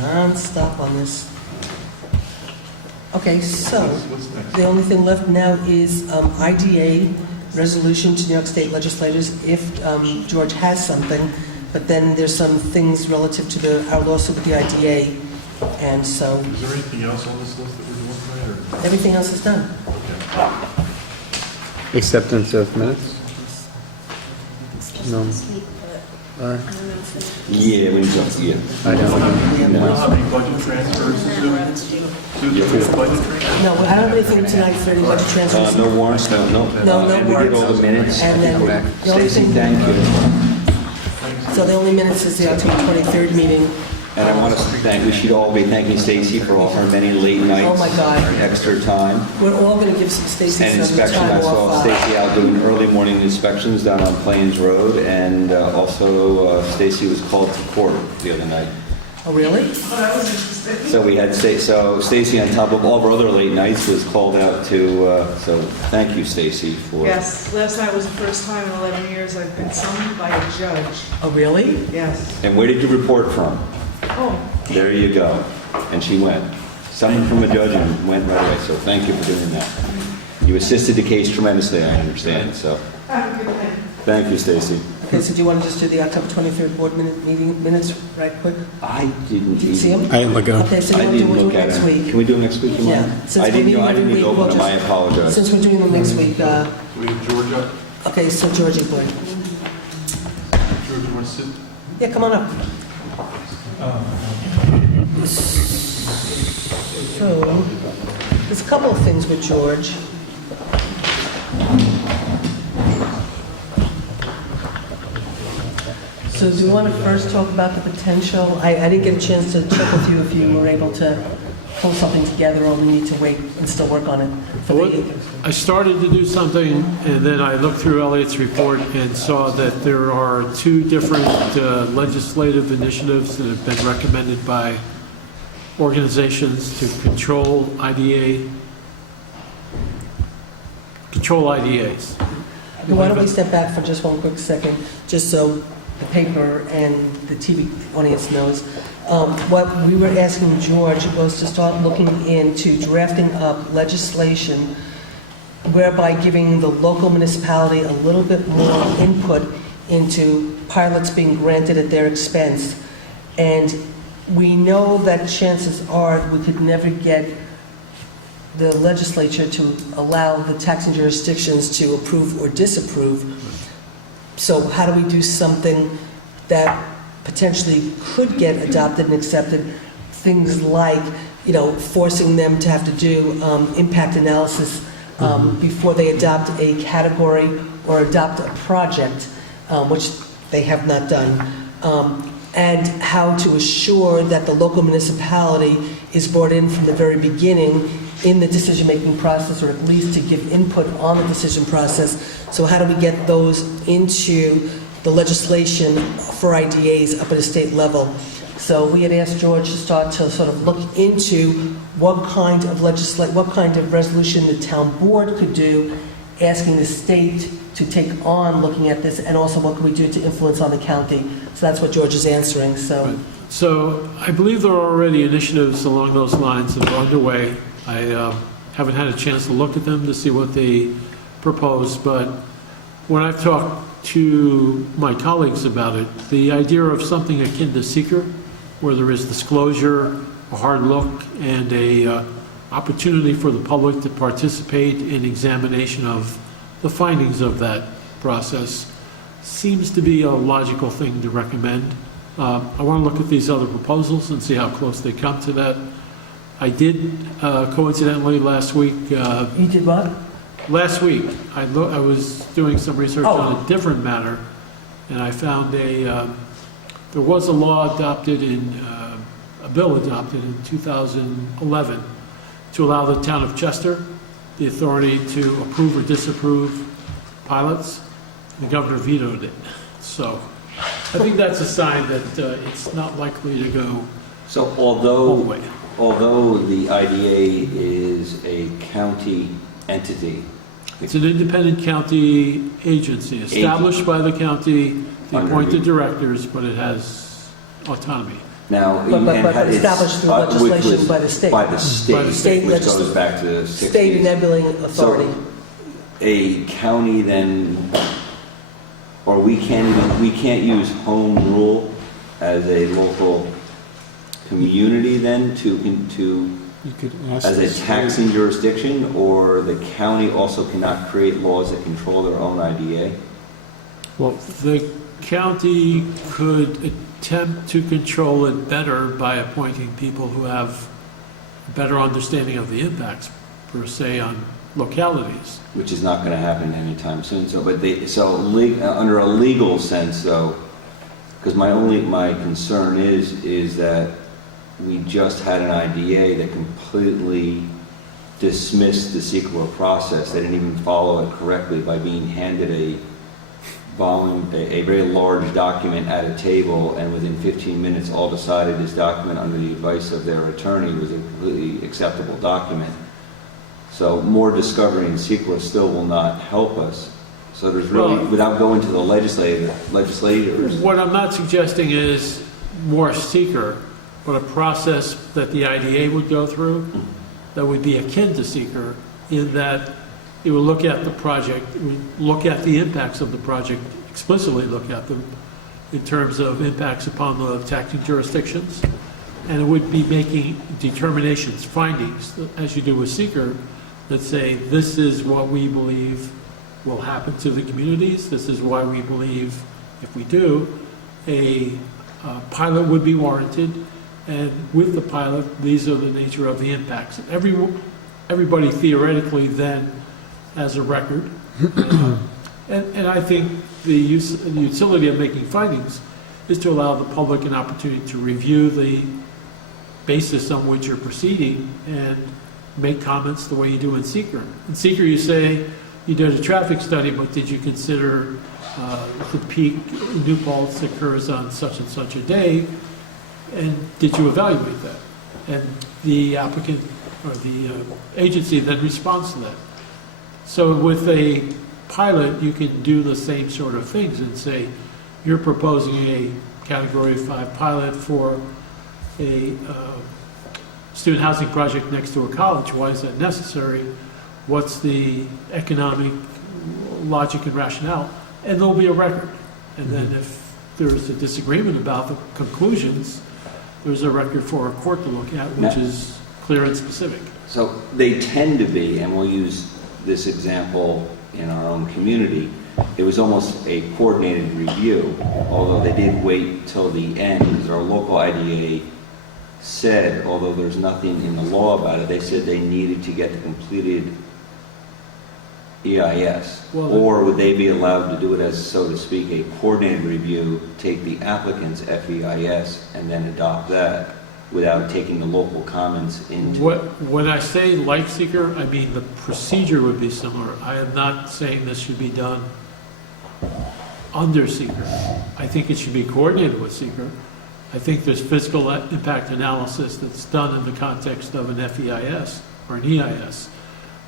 non-stop on this. Okay, so, What's next? the only thing left now is IDA resolution to New York State legislators if George has something, but then there's some things relative to our lawsuit with the IDA, and so Is there anything else on this list that we're doing tonight, everything else is done. or? Okay. acceptance of minutes? just No. this week, but All right. I don't know if it's. Yeah, when you go, yeah. I know. We don't have any budget transfers to do. Susan, we have budget transfers? No, I don't have anything tonight for any budget transfers. No warrants, no. No, no And we did all the minutes. And then the only Stacy, thing, thank you. so the only minutes is the October 23rd meeting. And I want to thank, we should all be thanking Stacy for all her many late nights. Oh, my God. and extra time. We're all going to give some Stacy And some inspection, I time saw off. Stacy out doing early morning inspections down on Plains Road. And also Stacy was called to court the other night. Oh, really? Oh, that was interesting. So we had, so Stacy on top of all of our other late nights was called out to, so thank you, Stacy, for. Yes, last night was the first time in 11 years I've been summoned by a judge. Oh, really? Yes. And where did you report from? Oh, There you go. And she went. Summoned from a judge and went right away. So thank you for doing that. You assisted the case tremendously, I understand. So have a good night. thank you, Stacy. Okay, so do you want to just do the October 23rd board meeting minutes right quick? I didn't Did you see even. them? I didn't look it up. Okay, so you I want to didn't do look it at next it. week? Can we do it next week, you Yeah. mind? Since I we didn't know, I meet didn't every even week, open we'll them. I just- apologize. Since we're doing them next week, Do we have Georgia? okay, so Georgie, boy. Georgia, want to sit? Yeah, come on up. So, there's a couple of things with George. So do you want to first talk about the potential? I didn't get a chance to check with you if you were able to pull something together, or we need to wait and still work on it. For the, I started to do something, and then I looked through Elliot's report and saw that there are two different legislative initiatives that have been recommended by organizations to control IDAs. why don't we step back for just one quick second, just so the paper and the TV audience knows. What we were asking George was to start looking into drafting up legislation whereby giving the local municipality a little bit more input into pilots being granted at their expense. And we know that chances are we could never get the legislature to allow the taxing jurisdictions to approve or disapprove. So how do we do something that potentially could get adopted and accepted? Things like, forcing them to have to do impact analysis before they adopt a category or adopt a project, which they have not done. And how to assure that the local municipality is brought in from the very beginning in the decision-making process, or at least to give input on the decision process. So how do we get those into the legislation for IDAs up at a state level? So we had asked George to start to sort of look into what kind of resolution the town board could do, asking the state to take on looking at this, and also what can we do to influence on the county. So that's what George is answering, so. Right. So I believe there are already initiatives along those lines that are underway. I haven't had a chance to look at them to see what they propose, but when I've talked to my colleagues about it, the idea of something akin to seeker, where there is disclosure, a hard look, and a opportunity for the public to participate in examination of the findings of that process, seems to be a logical thing to recommend. I want to look at these other proposals and see how close they come to that. I did, coincidentally, last week. You did what? Last week, I was doing some research on a different matter, and I found there was a law adopted a bill adopted in 2011 to allow the town of Chester the authority to approve or disapprove pilots. The governor vetoed it. So I think that's a sign that it's not likely to go So all the way. although the IDA is a county entity, It's an independent county agency established by the county, the appointed directors, but it has autonomy. now. But it's, established through which legislation was by the state. By the state, By the state which legisl- goes back to the 60s. State enabling authority. So a county then, or we can't use home rule as a local community then to You could ask as a the taxing jurisdiction, or the county also cannot create laws that control their own IDA? Well, The county could attempt to control it better by appointing people who have a better understanding of the impacts, per se, on localities. which is not going to happen anytime soon. So, but under a legal sense, though, because my concern is that we just had an IDA that completely dismissed the CEQA process. They didn't even follow it correctly by being handed a very large document at a table, and within 15 minutes all decided this document, under the advice of their attorney, was a completely acceptable document. So more discovery in CEQA still will not help us. So there's really, Well, without going to the legislators. What I'm not suggesting is more seeker, but a process that the IDA would go through that would be akin to seeker, in that it will look at the project, it would look at the impacts of the project, explicitly look at them in terms of impacts upon the taxing jurisdictions, and it would be making determinations, findings, as you do with seeker, that say, this is what we believe will happen to the communities, this is why we believe, if we do, a pilot would be warranted, and with the pilot, these are the nature of the impacts. Everybody theoretically then has a record, and I think the utility of making findings is to allow the public an opportunity to review the basis on which you're proceeding and make comments the way you do in seeker. In seeker, you say you did a traffic study, but did you consider the peak in New Paltz occurs on such and such a day, and did you evaluate that? And the applicant or the agency then responds to that. So with a pilot, you can do the same sort of things and say, you're proposing a Category 5 pilot for a student housing project next to a college. Why is that necessary? What's the economic logic and rationale? And there'll be a record. And then if there's a disagreement about the conclusions, there's a record for a court to look at, which is clear and specific. So they tend to be, and we'll use this example in our own community, it was almost a coordinated review, although they did wait till the end, because our local IDA said, although there's nothing in the law about it, they said they needed to get the completed EIS. Well, or would they be allowed to do it as, so to speak, a coordinated review, take the applicant's FEIS and then adopt that without taking the local comments into it? When I say like seeker, I mean the procedure would be similar. I am not saying this should be done under seeker. I think it should be coordinated with seeker. I think there's fiscal impact analysis that's done in the context of an FEIS or an EIS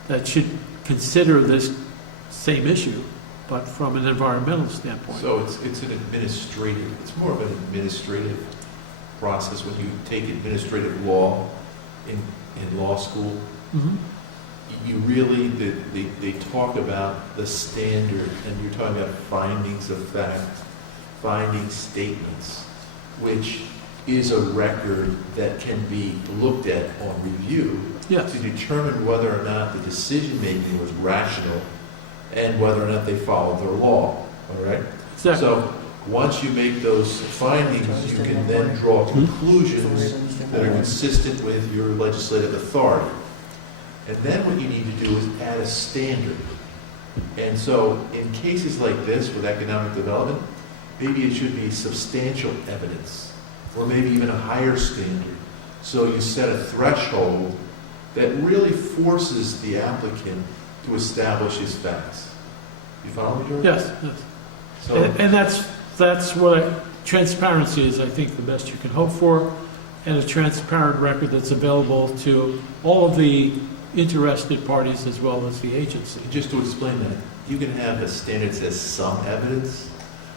that should consider this same issue, but from an environmental standpoint. So it's an administrative, it's more of an administrative process. When you take administrative law in law school, Mhm. you really, they talk about the standard, and you're talking about findings of fact, finding statements, which is a record that can be looked at on review Yes. to determine whether or not the decision-making was rational and whether or not they followed their law, all right? Exactly. So once you make those findings, you can then draw conclusions that are consistent with your legislative authority. And then what you need to do is add a standard. And so in cases like this with economic development, maybe it should be substantial evidence, or maybe even a higher standard. So you set a threshold that really forces the applicant to establish his facts. You follow me, George? Yes, yes. So, And that's what transparency is, I think, the best you can hope for, and a transparent record that's available to all of the interested parties as well as the agency. just to explain that, you can have a standard that says some evidence,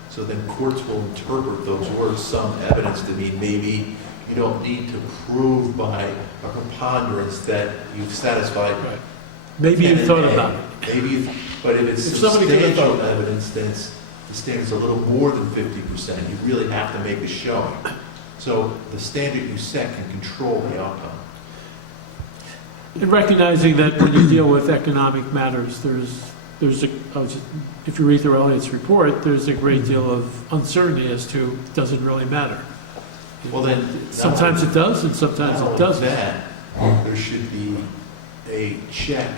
so then courts will interpret those words, some evidence, to mean maybe you don't need to prove by a preponderance that you've satisfied. Right. Maybe you've thought about it. Maybe, but if it's If somebody could have thought substantial about it. evidence, then the standard's a little more than 50%. You really have to make a showing. So the standard you set can control the outcome. And recognizing that when you deal with economic matters, there's if you read through Elliott's report, there's a great deal of uncertainty as to, does it really matter? Well, then. Sometimes it does, and sometimes Not it only doesn't. that, there should be a check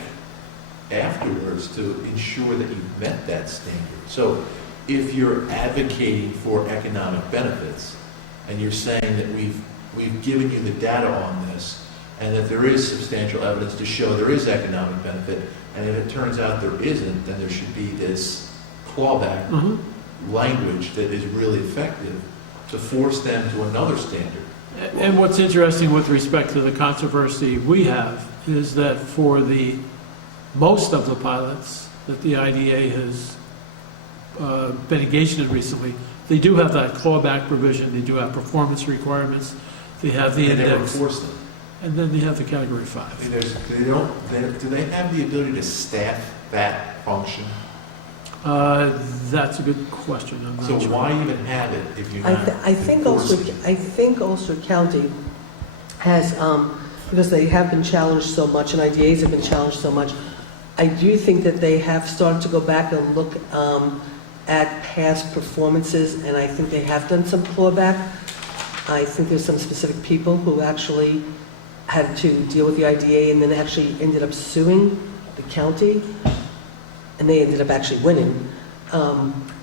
afterwards to ensure that you've met that standard. So if you're advocating for economic benefits, and you're saying that we've given you the data on this, and that there is substantial evidence to show there is economic benefit, and if it turns out there isn't, then there should be this clawback Mhm. language that is really effective to force them to another standard. And what's interesting with respect to the controversy we have is that for the most of the pilots that the IDA has been engaged in recently, they do have that clawback provision, they do have performance requirements, they have the They never index, enforce them. and then they have the category I 5. mean, do they have the ability to staff that function? That's a good question, I'm So not sure. why even have it if you're I, not th- I think also, enforcing it? I think Ulster County has, because they have been challenged so much, and IDAs have been challenged so much, I do think that they have started to go back and look at past performances, and I think they have done some clawback. I think there's some specific people who actually had to deal with the IDA and then actually ended up suing the county, and they ended up actually winning.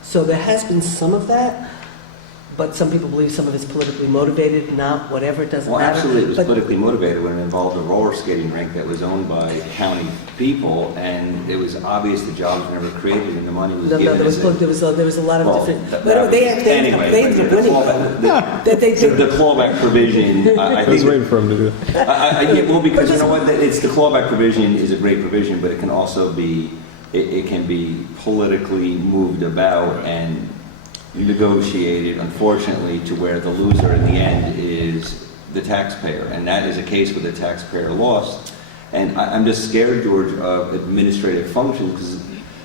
So there has been some of that, but some people believe some of it's politically motivated, not whatever, it doesn't Well, matter. absolutely, it was But- politically motivated when it involved a roller skating rink that was owned by county people, and it was obvious the jobs were never created and the money was No, given. there was, as a- there was a lot of Well, different, that- but they anyway, ended up but the winning. clawback- That they- The clawback provision, I I was think, waiting for him to do that. well, because you know what, it's, the clawback provision is a great provision, but it can also be, it can be politically moved about and negotiated, unfortunately, to where the loser in the end is the taxpayer. And that is a case where the taxpayer lost. And I'm just scared, George, of administrative functions,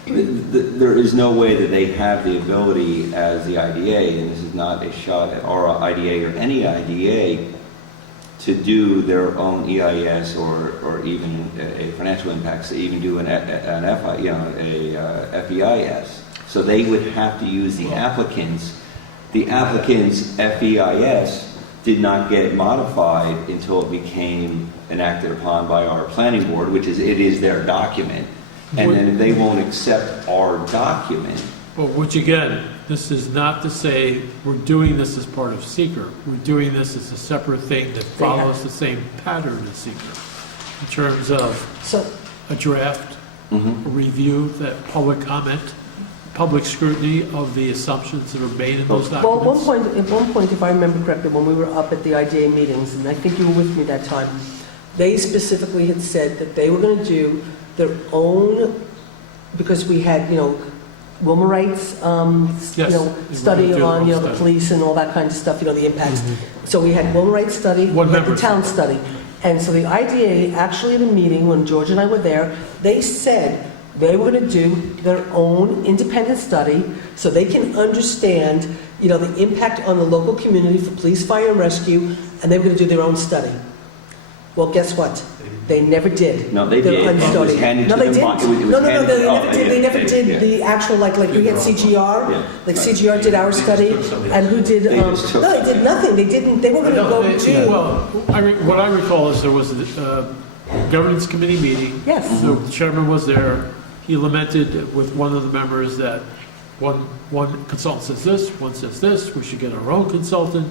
because there is no way that they have the ability as the IDA, and this is not a shot at our IDA or any IDA, to do their own EIS or even a financial impacts, to even do an FI, a FEIS. So they would have to use the applicants. The applicant's FEIS did not get modified until it became enacted upon by our planning board, which is, it is their document. And then if they won't accept our document, But which again, this is not to say we're doing this as part of seeker. We're doing this as a separate thing that They have- follows the same pattern as seeker in terms of So, a draft, mhm. a review, that public comment, public scrutiny of the assumptions that are made in those well, documents. at one point, if I remember correctly, when we were up at the IDA meetings, and I think you were with me that time, they specifically had said that they were going to do their own, because we had, Wilma Wright's, Yes, study they were gonna do on, their own the study. police and all that kind of stuff, the impacts. So we had Wilma Wright's study, we One had the member. town study. And so the IDA, actually at a meeting, when George and I were there, they said they were going to do their own independent study so they can understand, the impact on the local community for police, fire, and rescue, and they were going to do their own study. Well, guess what? They never did. No, they Their did. It was unstudied. handed No, to they them. didn't. It was No, handed- they oh, never did. yeah, They never yeah. did the actual, like we had CGR, Yeah. like CGR did our They just study, took somebody and who did, They just took- no, they did nothing. They didn't, they were going to No, go they- to, Well, what I recall is there was a governance committee meeting. yes. The chairman was there. He lamented with one of the members that one consultant says this, one says this, we should get our own consultant.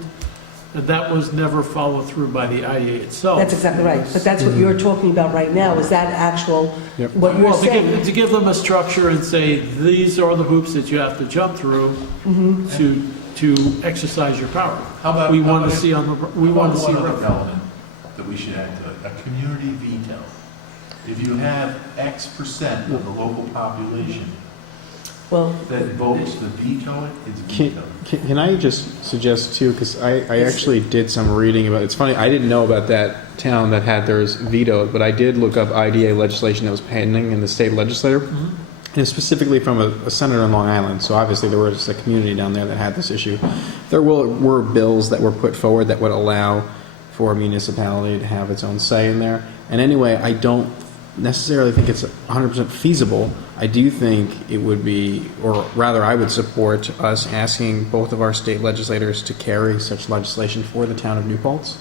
And that was never followed through by the IDA itself. That's exactly right. But that's what you're talking about right now, is that actual, Yep. what you're Well, saying. to give them a structure and say, these are the hoops that you have to jump through to exercise your power. How about? We how want to about- see we want to see. One other element that we should add to it, a community veto. If you have X% of the local population Well, that votes to veto it, it's Can, vetoed. can I just suggest too, because I actually did some reading about, it's funny, I didn't know about that town that had theirs vetoed, but I did look up IDA legislation that was pending in the state legislature, and specifically from a senator in Long Island, so obviously there was a community down there that had this issue. There were bills that were put forward that would allow for a municipality to have its own say in there, and anyway, I don't necessarily think it's 100% feasible. I do think it would be, or rather I would support us asking both of our state legislators to carry such legislation for the town of New Paltz.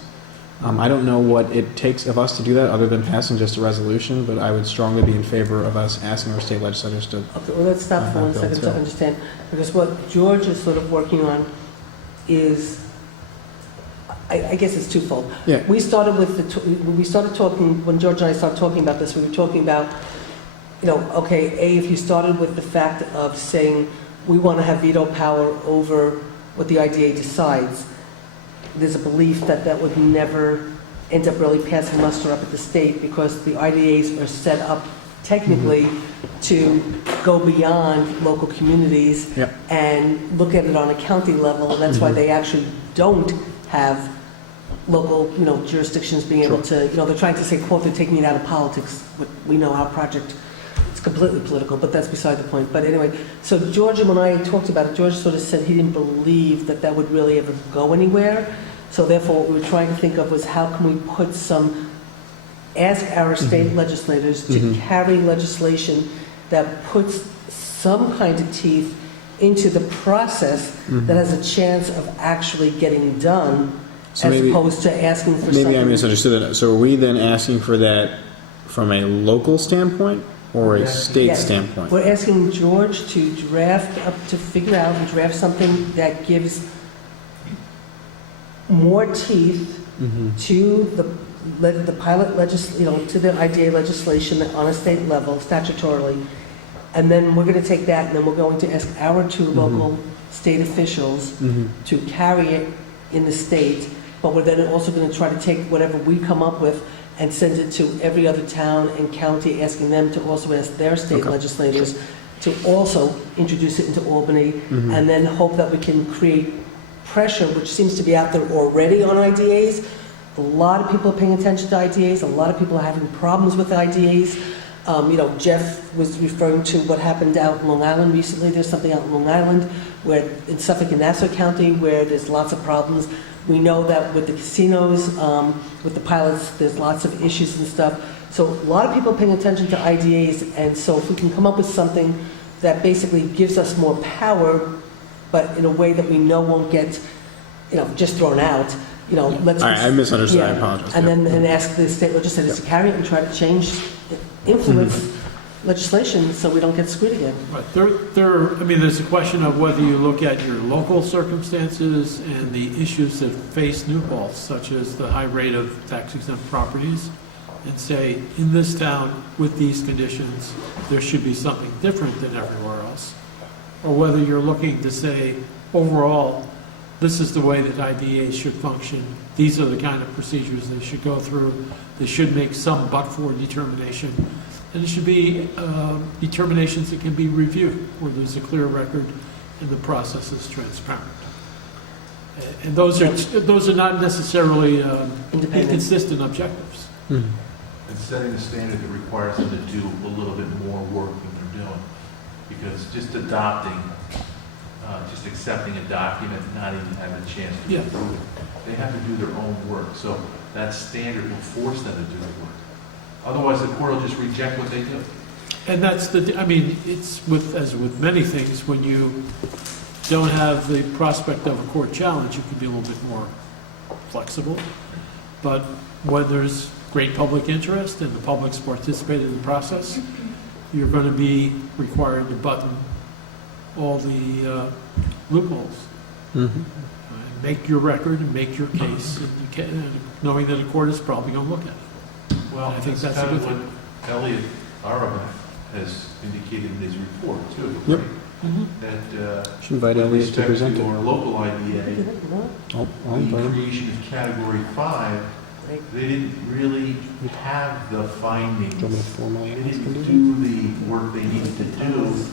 I don't know what it takes of us to do that other than passing just a resolution, but I would strongly be in favor of us asking our state legislators to. Okay, well, let's stop for 1 second to understand, because what George is sort of working on is, I guess it's twofold. Yeah. We started we started talking, when George and I started talking about this, we were talking about, okay, if you started with the fact of saying, we want to have veto power over what the IDA decides, there's a belief that that would never end up really passing muster up at the state, because the IDAs are set up technically to go beyond local communities Yep. and look at it on a county level, and that's why they actually don't have local, jurisdictions being able to, they're trying to say, quote, they're taking it out of politics. We know our project, it's completely political, but that's beside the point. But anyway, so George, when I talked about it, George sort of said he didn't believe that that would really ever go anywhere. So therefore, what we were trying to think of was how can we put ask our state legislators to carry legislation that puts some kind of teeth into the process that has a chance of actually getting done, So as maybe- opposed to asking for something. Maybe I misunderstood that. So are we then asking for that from a local standpoint or a state Yes. standpoint? We're asking George to figure out and draft something that gives more teeth to the pilot to the IDA legislation on a state level, statutorily. And then we're going to take that, and then we're going to ask our two local state officials to carry it in the state. But we're then also going to try to take whatever we come up with and send it to every other town and county, asking them to also ask their state legislators to also introduce it into Albany, and then hope that we can create pressure, which seems to be out there already on IDAs. A lot of people are paying attention to IDAs. A lot of people are having problems with IDAs. Jeff was referring to what happened out in Long Island recently. There's something out in Long Island where in Suffolk and Nassau County where there's lots of problems. We know that with the casinos, with the pilots, there's lots of issues and stuff. So a lot of people are paying attention to IDAs, and so if we can come up with something that basically gives us more power, but in a way that we know won't get, just thrown out, let's. All right, I misunderstood. I Yeah. apologize. And Yeah. then ask the state legislators to carry it and try to change, influence legislation so we don't get screwed again. Right, there's a question of whether you look at your local circumstances and the issues that face New Paltz, such as the high rate of tax exempt properties, and say, in this town, with these conditions, there should be something different than everywhere else. Or whether you're looking to say, overall, this is the way that IDAs should function, these are the kind of procedures they should go through, they should make some but-for determination, and it should be determinations that can be reviewed, where there's a clear record and the process is transparent. And those are not necessarily Independent. inconsistent objectives. And setting a standard that requires them to do a little bit more work than they're doing. Because just just accepting a document, not even having a chance to Yeah. approve it, they have to do their own work. So that standard will force them to do the work. Otherwise, the court will just reject what they do. And that's it's as with many things, when you don't have the prospect of a court challenge, you can be a little bit more flexible. But when there's great public interest and the public's participated in the process, you're going to be required to button all the loopholes. And make your record and make your case, knowing that a court is probably going to look at it. Well, I think that's a kind good of thing. what Elliot Auerbach has indicated in his report too. Yep. Right? That Should invite with Elliot to respect present to it. our local IDA, I'll invite the him. creation of Category 5, they didn't really have the findings. Do you want me to formally They ask him to didn't do that? do the work they needed to do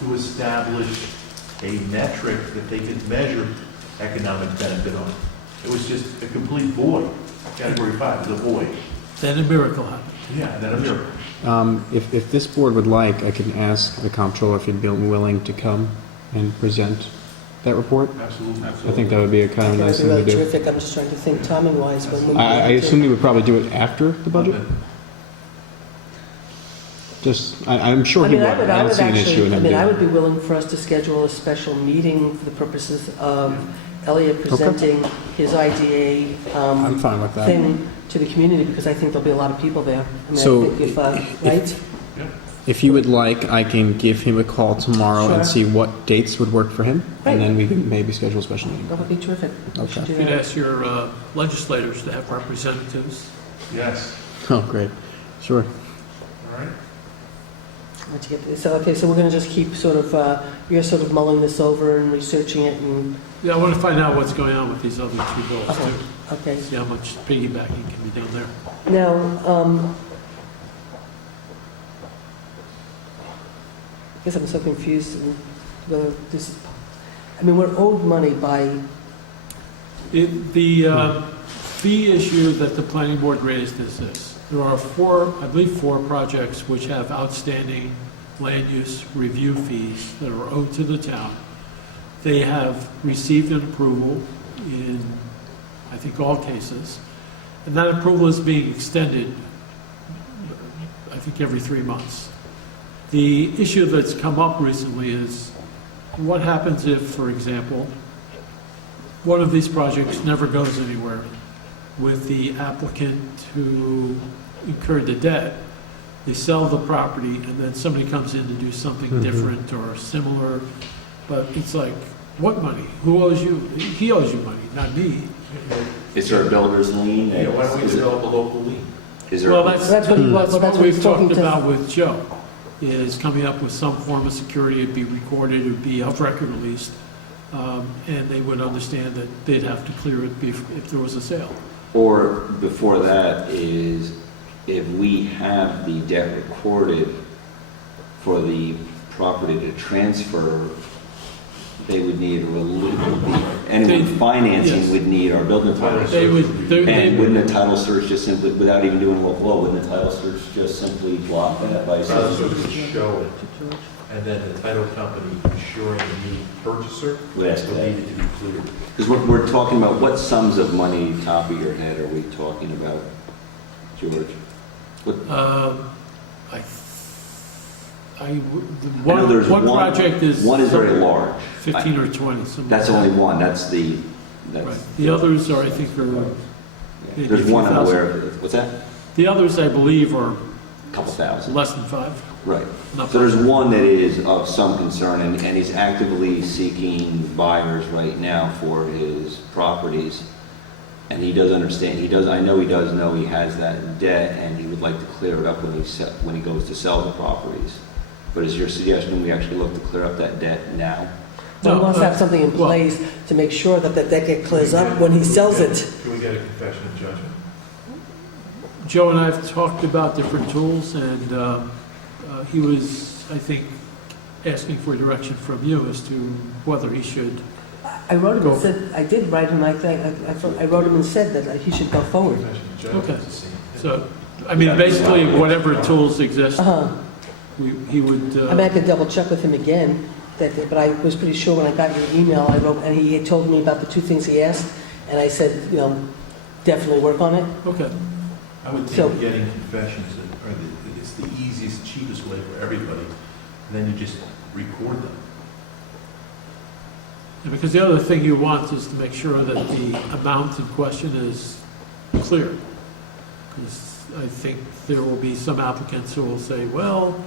to establish a metric that they could measure economic benefit on. It was just a complete void. Category 5 is a void. Then a miracle happened. Yeah, that a miracle. If this board would like, I can ask the comptroller if he'd be willing to come and present that report. Absolutely. I think that would be a kind of a That nice would be thing to really do. terrific. I'm just trying to think timing-wise when we. I assume we would probably do it after the budget? I'm sure he would. I don't see an issue in him doing I would it. be willing for us to schedule a special meeting for the purposes of Elliot presenting his IDA I'm fine with that. thing to the community, because I think there'll be a lot of people there. I mean, So, I think if, right? If you would like, I can give him a call tomorrow and Sure. see what dates would work for him, Right. and then we can maybe schedule a special meeting. That would be terrific. We should Okay. do You could that. ask your legislators to have representatives. Yes, Oh, great. Sure. all right. Let's get this. So, okay, so we're going to just keep sort of, you're sort of mulling this over and researching it and, Yeah, I want to find out what's going on with these other two bills, okay, too. okay. See how much piggybacking can be done there. Now, I guess I'm so confused in whether this is, I mean, we're owed money by, The fee issue that the planning board raised is this. There are I believe four projects which have outstanding land use review fees that are owed to the town. They have received an approval in, I think, all cases, and that approval is being extended, I think, every 3 months. The issue that's come up recently is what happens if, for example, one of these projects never goes anywhere with the applicant who incurred the debt. They sell the property and then somebody comes in to do something different or similar, but it's like, what money? Who owes you? He owes you money, not me. Is there a builder's lien? Yeah, why don't we develop a local lien? Is there? Well, that's That's what he- well, what that's what we've he's talking talked to- about with Joe, is coming up with some form of security, it'd be recorded, it'd be of record at least, and they would understand that they'd have to clear it if there was a sale. Or before that is, if we have the debt recorded for the property to transfer, they would need anyone They- financing yes. would need our building title They search. would, they And would, wouldn't a title search just simply, without even doing local law, wouldn't a title search just simply block that by Rather saying? than just show it, and then the title company ensuring the new purchaser Would ask would that. need it to be cleared. Because we're talking about, what sums of money, top of your head, are we talking about, George? What, I, I know there's one project is. One is very large. 15 or 20, something That's like only that. one, that's the, Right. that's, The others are, I think, are, maybe there's a few one I'm thousand. aware of. What's that? The others, I believe, are Couple thousand. less than 5. Right. Not So there's one that is of some concern, and he's actively seeking buyers right now for his properties. And he does understand, I know he does know he has that debt, and he would like to clear it up when he goes to sell the properties. But is your suggestion we actually look to clear up that debt now? so he wants to have something in well- place to make sure that that debt clears up when he sells it. Can we get a confession of judgment? Joe and I have talked about different tools, and he was, I think, asking for direction from you as to whether he should. I wrote him and said, I did write him, I think, I wrote him and said that he should go forward. Confession of judgment Okay. is the same. So, I mean, basically, whatever tools exist, Uh-huh. he would. I mean, I could double check with him again, but I was pretty sure when I got your email, I wrote, and he had told me about the two things he asked, and I said, definitely work on it. Okay. I would So- think getting confessions it's the easiest, cheapest way for everybody. And then you just record them. Yeah, because the other thing you want is to make sure that the amount in question is clear. Because I think there will be some applicants who will say, well,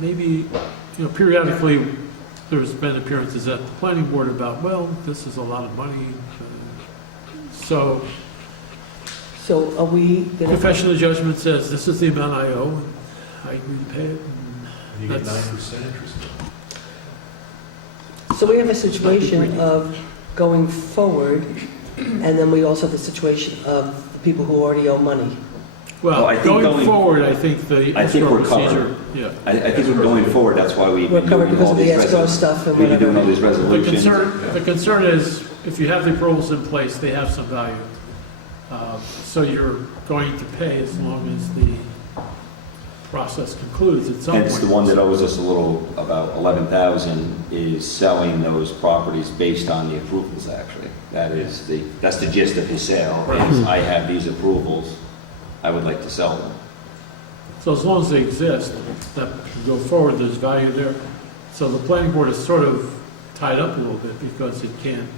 maybe, periodically, there's been appearances at the planning board about, well, this is a lot of money. So So are we going to, professional judgment says, this is the amount I owe, and I agree to pay it. and And you get That's- 9% interest. so we have a situation of going forward, and then we also have the situation of the people who already owe money. Well, I Well, think going forward, I think the I think escrow we're covered. procedure, yeah. I think we're going forward, that's why we've We're been covered doing because all of the these escrow stuff and we've been doing all whatever. these The resolutions. concern is, if you have the approvals in place, they have some value. So you're going to pay as long as the process concludes at some point. Hence, the one that owes us a little, about 11,000, is selling those properties based on the approvals, actually. That's the gist of his sale, is I have these approvals, I would like to sell them. So as long as they exist, that can go forward, there's value there. So the planning board is sort of tied up a little bit because it can't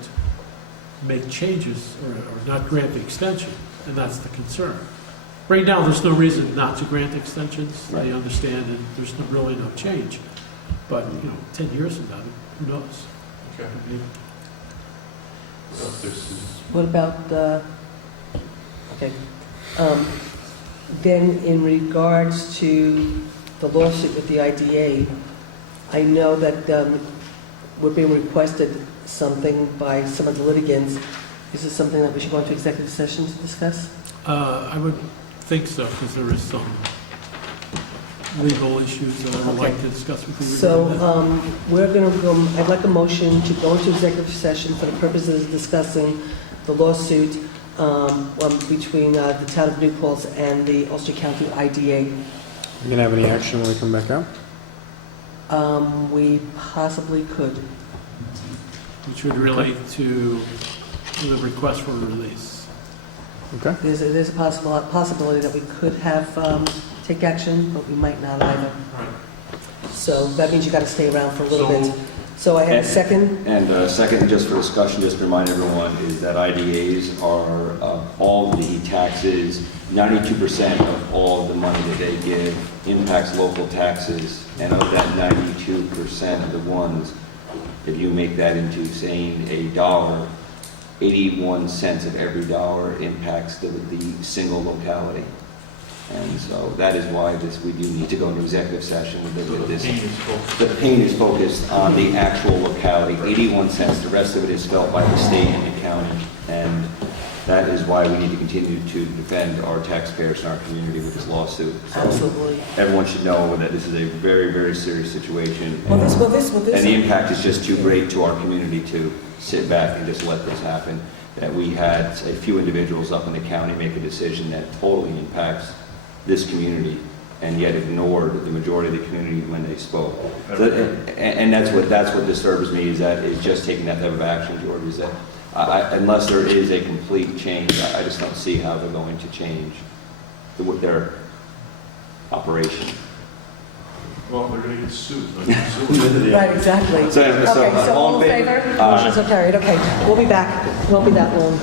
make changes or not grant the extension, and that's the concern. Right now, there's no reason not to grant extensions. They understand, and there's really no change. But, 10 years from now, who knows? Okay. I mean, So if this is, What about the, okay, then in regards to the lawsuit with the IDA, I know that we're being requested something by some of the litigants. Is this something that we should go into executive session to discuss? I would think so, because there is some legal issues that I would like to discuss with you. So we're going to go, I'd like a motion to go into executive session for the purposes of discussing the lawsuit between the town of New Paltz and the Ulster County IDA. You gonna have any action when we come back out? We possibly could. Which would relate to the request for release. Okay. There's a possibility that we could have take action, but we might not either. right. So that means you got to stay around for a little bit. So I have a second. And second, just for discussion, just to remind everyone, is that IDAs are all the taxes, 92% of all of the money that they give impacts local taxes. And of that 92% of the ones, if you make that into saying a dollar, 81 cents of every dollar impacts the single locality. And so that is why we do need to go into executive session with So the this. pain is focused. The pain is focused on the actual locality, 81 cents. The rest of it is felt by the state and the county. And that is why we need to continue to defend our taxpayers and our community with this lawsuit. So Absolutely. everyone should know that this is a very, very serious situation. Well, And the this. impact is just too great to our community to sit back and just let this happen. That we had a few individuals up in the county make a decision that totally impacts this community, and yet ignored the majority of the community when they spoke. So, and that's what disturbs me, is that is just taking that type of action, George, is that unless there is a complete change, I just don't see how they're going to change their operation. Well, they're going to get sued. They're gonna sue. Right, exactly. So, Okay, so all in favor? Aye. Motion's so carried. Okay, we'll be back. Won't be that long.